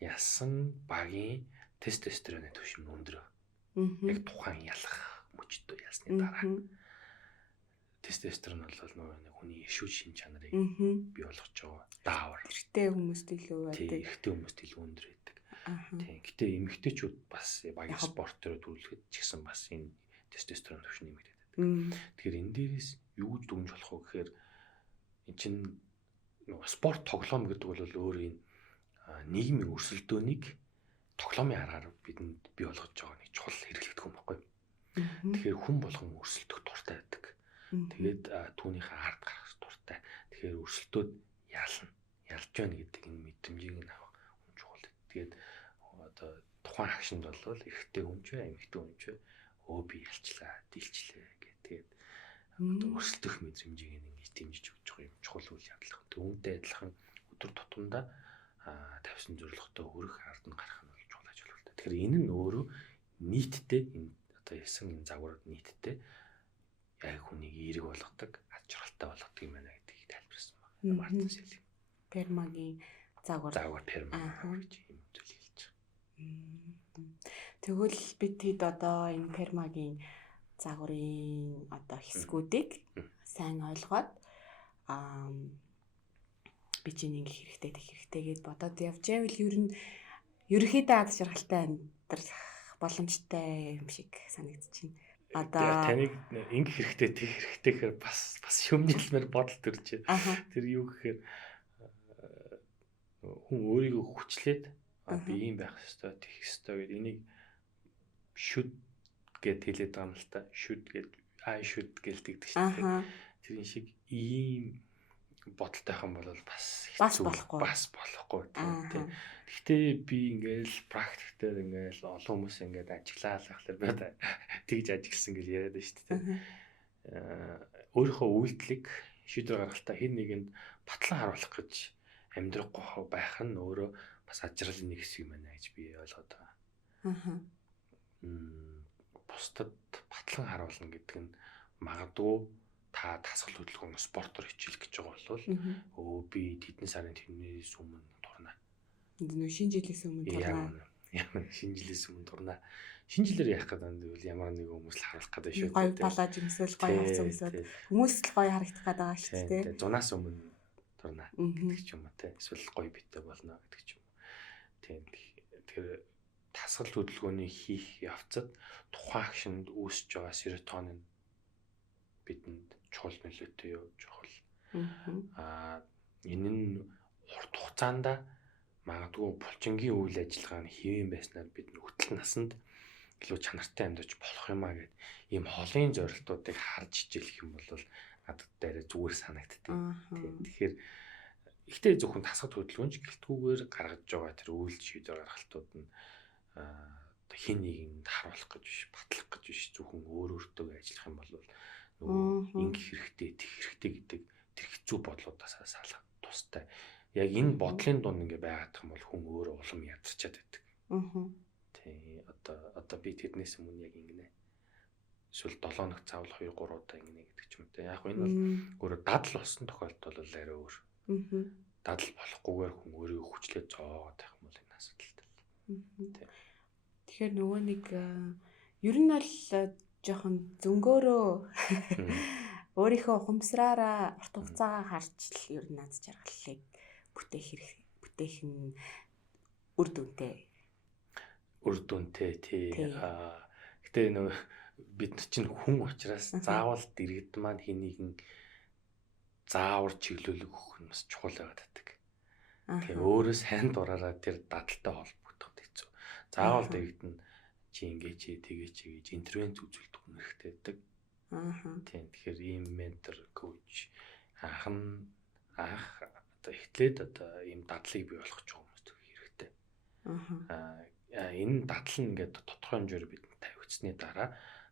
ялсан багийн тестостероны түвшин өндөр. Яг тухайн ялах мөчтөө ялсны дараа. Тестостерон бол нөгөө хүний ишүү шин чанарыг бий болгож байгаа. Даавар. Эрэгтэй хүмүүст илүү байдаг. Тийм, эрэгтэй хүмүүст илүү өндөр байдаг. Тийм. Гэтэ эмэгтэйчүүд бас багийн спорт төр төрүүлэхэд ч гэсэн бас энэ тестостерон түвшин нэмэгдээд байдаг. Тэгэхээр энэ дээрээс юу гэж дүгнж болох вэ гэхээр энэ чинь нөгөө спорт тоглоом гэдэг бол өөр энэ нийгмийн өрсөлдөөнийг тоглоомын аргаар бидэнд бий болгож байгаа нэг чухал хэрэглэгдэх юм баггүй. Тэгэхээр хүн болгон өрсөлдөх дуртай байдаг. Тэгээд түүнийхээ ард гарах дуртай. Тэгэхээр өрсөлдөөд ялна. Ялж байна гэдэг энэ мэдрэмжийг нь авах чухал. Тэгээд одоо тухайн агшинд бол эрэгтэй хүн ч эмэгтэй хүн ч би ялчлаа, дийлчлээ гэдэг. Одоо өрсөлдөх мэдрэмжийг ингэж дэмжиж өгч байгаа юм чухал үйл явдал. Түүнтэй адилхан өдөр тутамдаа тавьсан зорилготой хүрэх ард нь гарах нь бол чухал ажил болтой. Тэгэхээр энэ нь өөрөө нийтдээ энэ одоо хэлсэн энэ загварууд нийтдээ яг хүнийг эерэг болгодог, ад жаргалтай болгодог юм байна гэдгийг тайлбарсан байна. Мартин Селлинг. Пермагийн загвар пермаг гэж юм зүйл хэлж байгаа. Тэгвэл бид хэд одоо энэ пермагийн загварын одоо хэсгүүдийг сайн ойлгоод би чинь ингэ хэрэгтэй гэх хэрэгтэй гэд бодоод явж байвал ер нь ерөөхдөө ад жаргалтай амьдрах боломжтой юм шиг санагдчихэв. Одоо таныг ингэ хэрэгтэй тэг хэрэгтэй гэхээр бас шөмжлмээр бодол төрж байна. Тэр юу гэхээр хүн өөрийгөө хүчлээд би ийм байх ёстой, тех ёстой гэдэг энийг should гэд хэлээд байгаа юм л та. Should гэд I should гэлдэг шүү дээ. Тэр шиг ийм бодолтой хам бол бас болохгүй тийм. Гэхдээ би ингээл практик дээр ингээл олон хүмүүс ингээд ажиглаа л ахлаар байна. Тэгж ажигласан гэж яриад байна шүү дээ. Өөрийнхөө үйлдэлийг шийдвэр гаргалтаа хэн нэгэнд батлан харуулах гэж амьдрахгүй байх нь өөрөө бас ажралын нэг хэсэг юм байна гэж би ойлгоод байгаа. Аа. Бусдад батлан харуулна гэдэг нь магадгүй та дасгал хөдөлгөөний спортоор хичээл гэж байгаа бол би тэдний сарын тэрнээс өмнө турна. Нөө шинэ жилээс өмнө турна. Ямар шинэ жилээс өмнө турна. Шинэ жилээр яах гэдэг нь бол ямар нэг хүмүүс л харуулах гэдэг шүү. Гоё балаж өмсөл гоё хавц өмсөд хүмүүс л гоё харагдах гэдэг байгаа шүү дээ. Зунаас өмнө турна гэдэг ч юм уу те. Эсвэл гоё битээ болно гэдэг ч юм уу. Тийм. Тэгэхээр дасгал хөдөлгөөний хийх явцад тухайн агшинд үүсэж байгаа серотонин бидэнд чухал нөлөөтэй юу чухал. Энэ нь урт хугацаанд магадгүй булчингийн үйл ажиллагааны хэвэн байснаар бид хөтөл насанд илүү чанартай амьдарч болох юмаа гэд ийм холын зорилтуудыг харж хичээлэх юм бол надад дээрээ зүгээр санагддаг. Тэгэхээр ихтэй зөвхөн тасгал хөдөлгөөнч гэлтгүүгээр гаргаж байгаа тэр үйл шийдвэр гаргалтууд нь хин нэгэнд харуулах гэж биш, батлах гэж биш, зөвхөн өөртөө ажиллах юм бол нөгөө ингэх хэрэгтэй, тех хэрэгтэй гэдэг тэр хэцүү бодлоодаас салах тустай. Яг энэ бодлын дунд ингээ байгаад юм бол хүн өөрөө улам ядарчаад байдаг. Тий, одоо би тэднээс өмнө яг ингэнэ. Эсвэл 7 хоног цаавал 2 3 удаа ингэнэ гэдэг ч юм те. Яг энэ бол өөрөө дадал болсон тохиолдолд бол арай өөр. Дадал болохгүйгээр хүн өөрийгөө хүчлээд зоогоод байх юм бол энэ асуудалтай. Тэгэхээр нөгөө нэг ер нь бол жоохон зөнгөөрөө өөрийнхөө ухамсараараа урт хугацаагаа харж л ер нь над жаргалыг бүтээх нь үр дүнтэй. Үр дүнтэй тий. Гэтэ нөгөө бид чинь хүн учраас заавал дэргэд маань хэнийгэн заавар чиглүүлэг өгөх нь бас чухал байгаад байдаг. Тэгээ өөрөө сайн дураараа тэр дадалтай холбогдоход хэцүү. Заавал дэргэд нь чи ингэж тэгэж гэж интервенц үзүүлдэг хүн хэрэгтэй байдаг. Тийм. Тэгэхээр ийм ментор, коуч анх одоо эхлээд одоо ийм дадлыг бий болгох хүмүүс хэрэгтэй. Энэ дадал нь ингээд тодорхой хэмжээр бидэнд тавигдсны дараа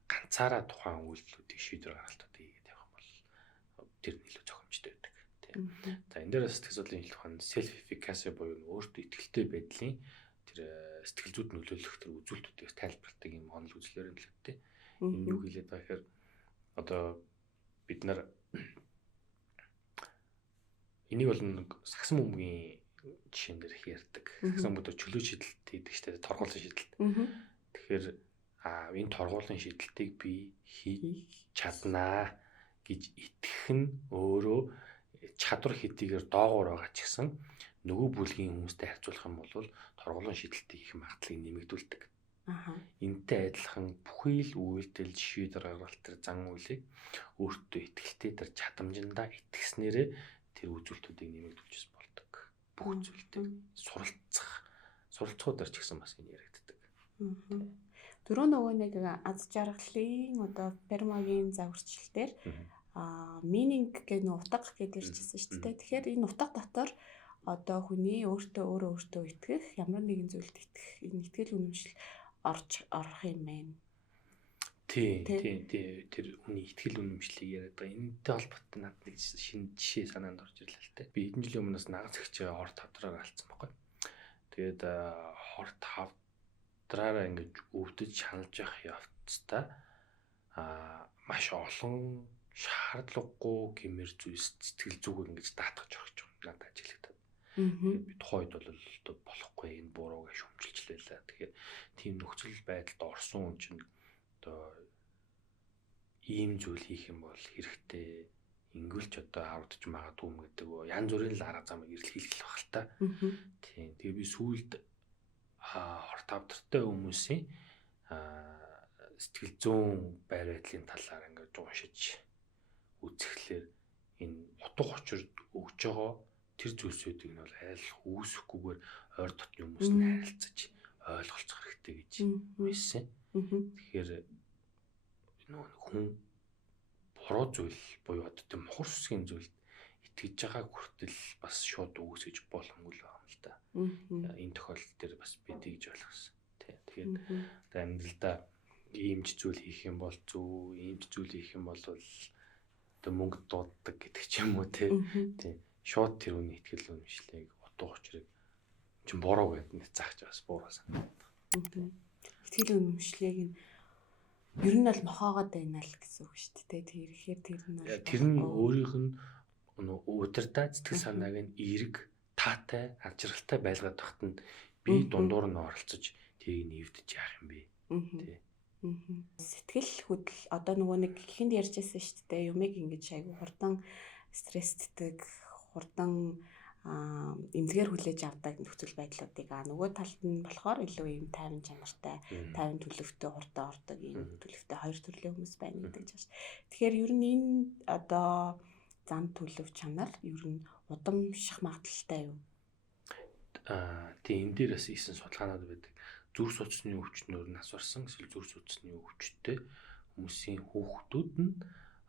ганцаараа тухайн үйлдэлүүдийг шийдвэр гаргалтууд хийгээд явах бол тэр илүү зохимжтой байдаг. Тийм. За энэ дээр сэтгэл судлалын хэлэх ухаан self efficacy буюу өөртөө итгэлтэй байдлын тэр сэтгэл зүйд нөлөөлөх тэр үзүүлэлтүүдээс тайлбарладаг юм онол үзлээрэн төлөвтэй. Энэ юу хэлээд байгаа гэхээр одоо бид нар энийг бол нэг сагсан бөмбөгийн жишээн дээр их ярьдаг. Сагсан бөмбөг чөлөө шийдэлт хийдэг штэ торгуулийн шийдэлт. Тэгэхээр энэ торгуулийн шийдэлтийг би хийж чаднаа гэж итгэх нь өөрөө чадвар хэдийгээр доогуур байгаа ч гэсэн нөгөө бүлгийн хүмүүстэй харьцуулах юм бол торгуулийн шийдэлтийг их магадлалыг нэмэгдүүлдэг. Энтэй адилхан бүхий л үйлдэл шийдвэр гаргалт тэр зан үйлийг өөртөө итгэлтэй тэр чадамжиндаа итгэснээрээ тэр үзүүлэлтүүдийг нэмэгдүүлж болдог. Бүх зүйлтэй суралцахуудаар ч гэсэн бас энэ яригддаг. Дөрөв нөгөө нэг аз жаргалын одоо пермагийн загварчлалтээр meaning гэх нэг утга гэдээ ирчихсэн шүү дээ. Тэгэхээр энэ утга дотор одоо хүний өөртөө итгэх ямар нэгэн зүйлд итгэх энэ итгэл үнэмшил орох юм байна. Тий. Тэр хүний итгэл үнэмшлийг яриад байгаа. Энэтэй холбоотой надад нэг шинэ жишээ санаанд орж ирлээ л дээ. Би хэдэн жилийн өмнөөс нагас ихч хорт хавдраар алдсан байхгүй. Тэгээд хорт хавдраараа ингэж өвдөж шаналж явах явцдаа маш олон шаардлагагүй гэмээр зүйлс сэтгэл зүгөө ингэж даатгаж орчих юм надад ажиглагдав. Би тухайд бол болохгүй энэ буруу гэж шүмжилж лээ. Тэгэхээр тийм нөхцөл байдалд орсон хүн чинь одоо ийм зүйл хийх юм бол хэрэгтэй ингүүлч одоо харагдаж магадгүй юм гэдэг янз бүрийн л арга замыг эрэлхийлэх байх л та. Тийм. Тэгээ би сүүлд хорт хавдартай хүмүүсийн сэтгэл зүйн байр байдлын талаар ингэж уншиж үзэхлээр энэ утга учир өгж байгаа тэр зүйлсүүдийг нь бол аль үүсэхгүйгээр ойр дотны хүмүүс нь харилцаж ойлголцох хэрэгтэй гэж хэлсэн. Тэгэхээр нөгөө хүн буруу зүйл буюу одоо тийм мухар сүсгийн зүйлд итгэж байгаа хүртэл бас шууд үгүйсэж боломгүй л байна л да. Энэ тохиолдол дээр бас би тэгж ойлгосон. Тэгэхээр амьдралдаа иймж зүйл хийх юм бол зөв, иймж зүйл хийх юм бол одоо мөнгө дууддаг гэдэг ч юм уу тийм шууд тэр үний ихтгэл үнэмшлийг утга учирыг чин буруу гэдэг нь заах чаас буруу санагдав. Ихтгэл үнэмшлийг нь ер нь бол мохоогоод байна л гэсэн үг шүү дээ. Тэр ихээр тэр нь өөрийнх нь удирдаа сэтгэл санааг нь эерэг таатай ажралтай байлгаад тахт нь би дундуур нь оролцож тэрийг нэвдэж яах юм бэ? Тий. Сэтгэл хөдлөл одоо нөгөө нэг ихэнд ярьжсэн шүү дээ. Юмыг ингэж айгүй хурдан стресстэй, хурдан эмзгээр хүлээж авдаг нөхцөл байдлуудыг нөгөө талд нь болохоор илүү юм тайван чанартай, тайван төлөвтэй хурдан ордог ийм төлөвтэй хоёр төрлийн хүмүүс байна гэдэг чинь. Тэгэхээр ер нь энэ одоо зам төлөв чанар ер нь удамших магадaltaй юу? Тийм энэ дээрээс ийсэн судалгаанууд байдаг. Зүрх судасны өвчнөөр нь асуурсан эсвэл зүрх судасны өвчтөй хүмүүсийн хүүхдүүд нь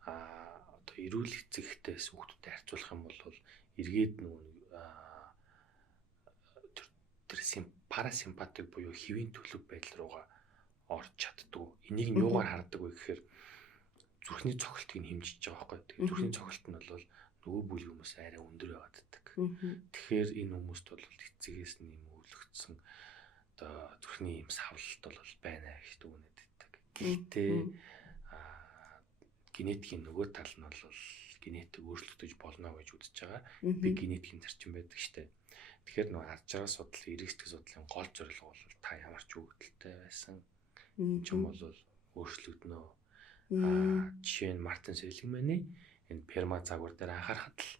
одоо эрүүл эцэгтэйс хүүхдүүдэд харьцуулах юм бол эргээд нөгөө тэр парасимпатик буюу хэвийн төлөв байдал руугаа орж чаддаг. Энийг нь юугаар хардаг вэ гэхээр зүрхний цогцолтыг нь хэмжиж байгаа байхгүй. Тэгээд зүрхний цогцолт нь бол нөгөө бүлэг хүмүүс арай өндөр байгаад байдаг. Тэгэхээр энэ хүмүүст бол эцэгээс нь юм өөлөгдсөн одоо зүрхний юм савлалт бол байна гэж дүгнэд байдаг. Гэхдээ генетикийн нөгөө тал нь бол генетик өөрчлөгдөж болно гэж үзэж байгаа. Би генетикийн зарчим байдаг штэ. Тэгэхээр нөгөө аж аргал судал, эрэг сэтгэл судлалын гол зорилго бол та ямар ч өгдөлтэй байсан ч юм бол өөрчлөгдөнө. Жишээ нь Мартин Селигманы энэ перма загвар дээр анхаарахад л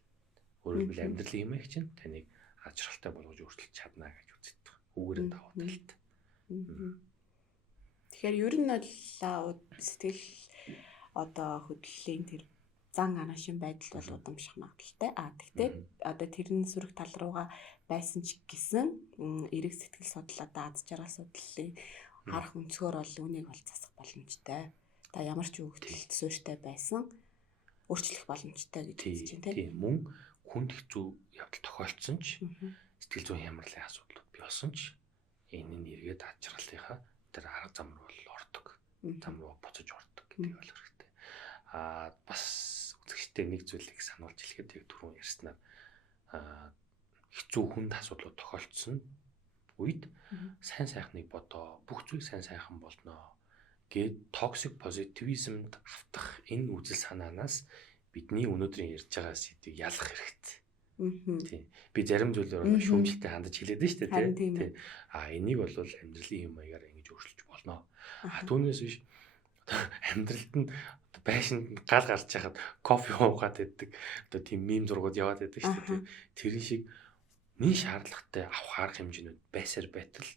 өөрөөр хэлбэл амьдралын юмэг чинь таныг аж аргалтай болгож өөрчилж чадна гэж үздэг. Үүгээр давуу талт. Тэгэхээр ер нь бол сэтгэл одоо хөдлөлийн тэр зан анаашийн байдал бол удамших магадaltaй. Тэгтээ одоо тэрний сүрэг тал руугаа байсан ч гэсэн эрэг сэтгэл судлал одоо аз жаргал судлалын харах өнцгөр бол үнийг бол засах боломжтой. Та ямар ч өгдөлт суурьтай байсан өөрчлөх боломжтой гэж үзэж байна тийм. Мөн хүнд хэцүү явдал тохиолдсон ч сэтгэл зүйн хямралын асуудлууд бий болсон ч энэ нь эргээд аж жаргалынхаа тэр арга зам руу ордог. Зам руу буцаж ордог гэдгийг ойлгох хэрэгтэй. Бас үзэгчтэй нэг зүйлийг сануулж хэлэхэд яг түрүүн ярьснаар хэцүү хүнд асуудлууд тохиолдсон үед сайн сайхныг бодоо бүх зүйл сайн сайхан болно гэд токсик позитивизмд автах энэ үзэл санаанаас бидний өнөөдрийн ярьж байгаа сэдвийг ялах хэрэгтэй. Тийм. Би зарим зүйлээр шүүмжлэлтэй хандаж хэлээд байна шүү дээ тийм. Энийг бол амьдралын юм маягаар ингэж өөрчилж болно. Түүнээс биш амьдралд нь байшинд гал гарч яхад кофе уугаад байдаг. Одоо тийм мем зургууд яваад байдаг шүү дээ. Тэрэн шиг нэг шаардлагатай авах арга хэмжээнүүд байсаар байтал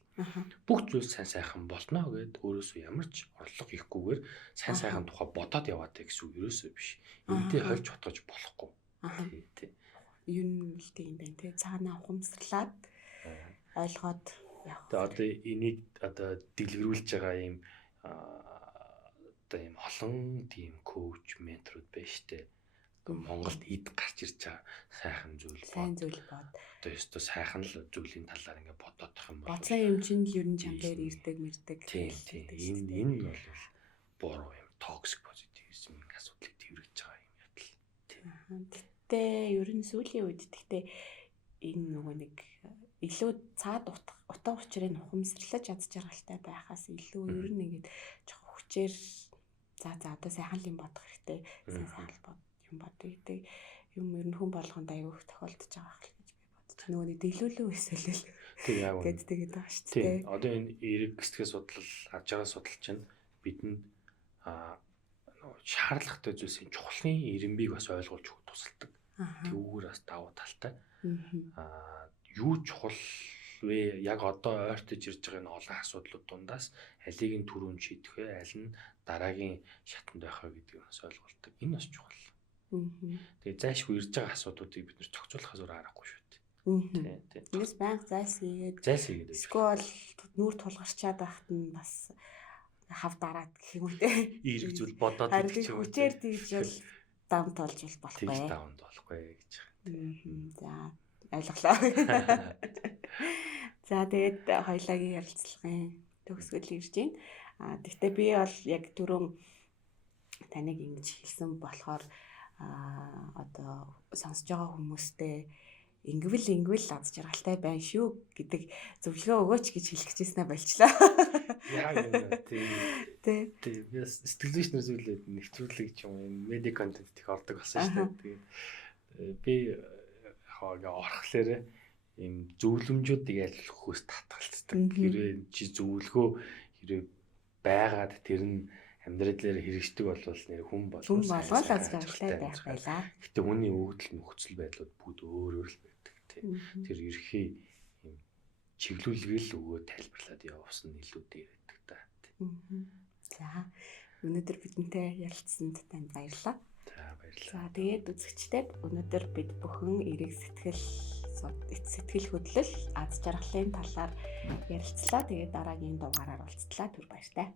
бүх зүйл сайн сайхан болно гэд өөрөөсөө ямар ч орлого ихгүйгээр сайн сайхан тухай бодоод яваад байгаа гэсэн үг ерөөсөө биш. Энтэй хольж утгаж болохгүй. Тийм. Юу нь л тийм байна те. Цаанаа ухамсарлаад ойлгоод явах. Тэгээ одоо энийг одоо дэлгэрүүлж байгаа юм одоо юм олон тийм коуч менторуд байна штэ. Монголд эд гарч ирж байгаа сайхан зүйл бод. Сайн зүйл бод. Одоо ёстой сайхан л зүйлийн талаар ингээ бодоодох юм бол. Боцсон юм чинь л ер нь чам дээр ирдэг мэрдэг. Тийм. Энэ бол буруу юм. Токсик позитивизмын асуудлыг тэрвэрж байгаа юм ятал. Тэгтээ ер нь сүүлийн үед тэгтээ энэ нөгөө нэг илүү цаад утга учирыг ухамсарлаж аз жаргалтай байхаас илүү ер нь ингээд жоохон хүчээр за одоо сайхан юм бодох хэрэгтэй. Сайхан юм бодъё гэдэг юм ер нь хүн болгонд аягүй тохиолдож байгаа хэрэг гэж би бодож. Нөгөө нэг дэлгүүлүү эсвэл тэг яг гэд тэгээд байгаа шүү дээ. Тийм. Одоо энэ эрэг сэтгэл судлал, аж аргал судлал чинь бидэнд шаардлагатай зүйлсийн чухлын ирэмбийг бас ойлгуулж өгөх тусалдаг. Тэгүүгээр бас давуу талтай. Юу чухал вэ? Яг одоо ойртож ирж байгаа энэ олон асуудлууд дундаас алийг нь түрүүн шийдэх вэ? Аль нь дараагийн шатанд байх вэ гэдгийг бас ойлгуулдаг. Энэ бас чухал. Тэгээ зайлшгүй ирж байгаа асуудлуудыг бид нэр зохицуулахаас өөр аргагүй шүү дээ. Тийм. Тэгээс банк зайлсхийгээд эсвэл нүүр тулгарчаад байхад нь бас хав дараад гэх юм үү те. Ирэх зүйл бодоод идэх юм. Хүчээр тэгж бол давд болж болохгүй. Тэгж давд болохгүй гэж За байна. ойлголоо. За тэгээд хоёулагийн ярилцлагын төгсгөл ирж байна. Гэхдээ би бол яг түрүүн таныг ингэж хэлсэн болохоор одоо сонсож байгаа хүмүүстэй ингвэл аз жаргалтай байна шүү гэдэг зөвлөгөө өгөөч гэж хэлэх гэжсэн болчлаа. Яг юм Тэ. би сэтгэл зүйч нар зүйлээд нэвтрүүлэг ч юм медиа контент их ордог болсон шүү дээ. Тэгээд би хаагаа орхлоорэ ийм зөвлөмжүүдийг айлуулах хөөс татгалцдаг. Хэрвээ чи зөвлөгөө хэрвээ байгаад тэр нь амьдрал дээр хэрэгждэг болвол нэр хүн болгол аз жаргалтай байх байлаа. Гэтэ хүний өгдөл нөхцөл байдлууд бүгд өөр л байдаг тийм. Тэр ерхий ийм чиглүүлгээл өгөө тайлбарлаад явуулсан нь илүү дээр байдаг та. За өнөөдөр бидэнтэй ярилцсанд танд баярлалаа. За баярлалаа. За тэгээд үзэгчдээ өнөөдөр бид бүхэн эрэг сэтгэл хөдлөл аз жаргалын талаар ярилцлаа. Тэгээд дараагийн дугаараар уулзтлаа. Түр баяртай.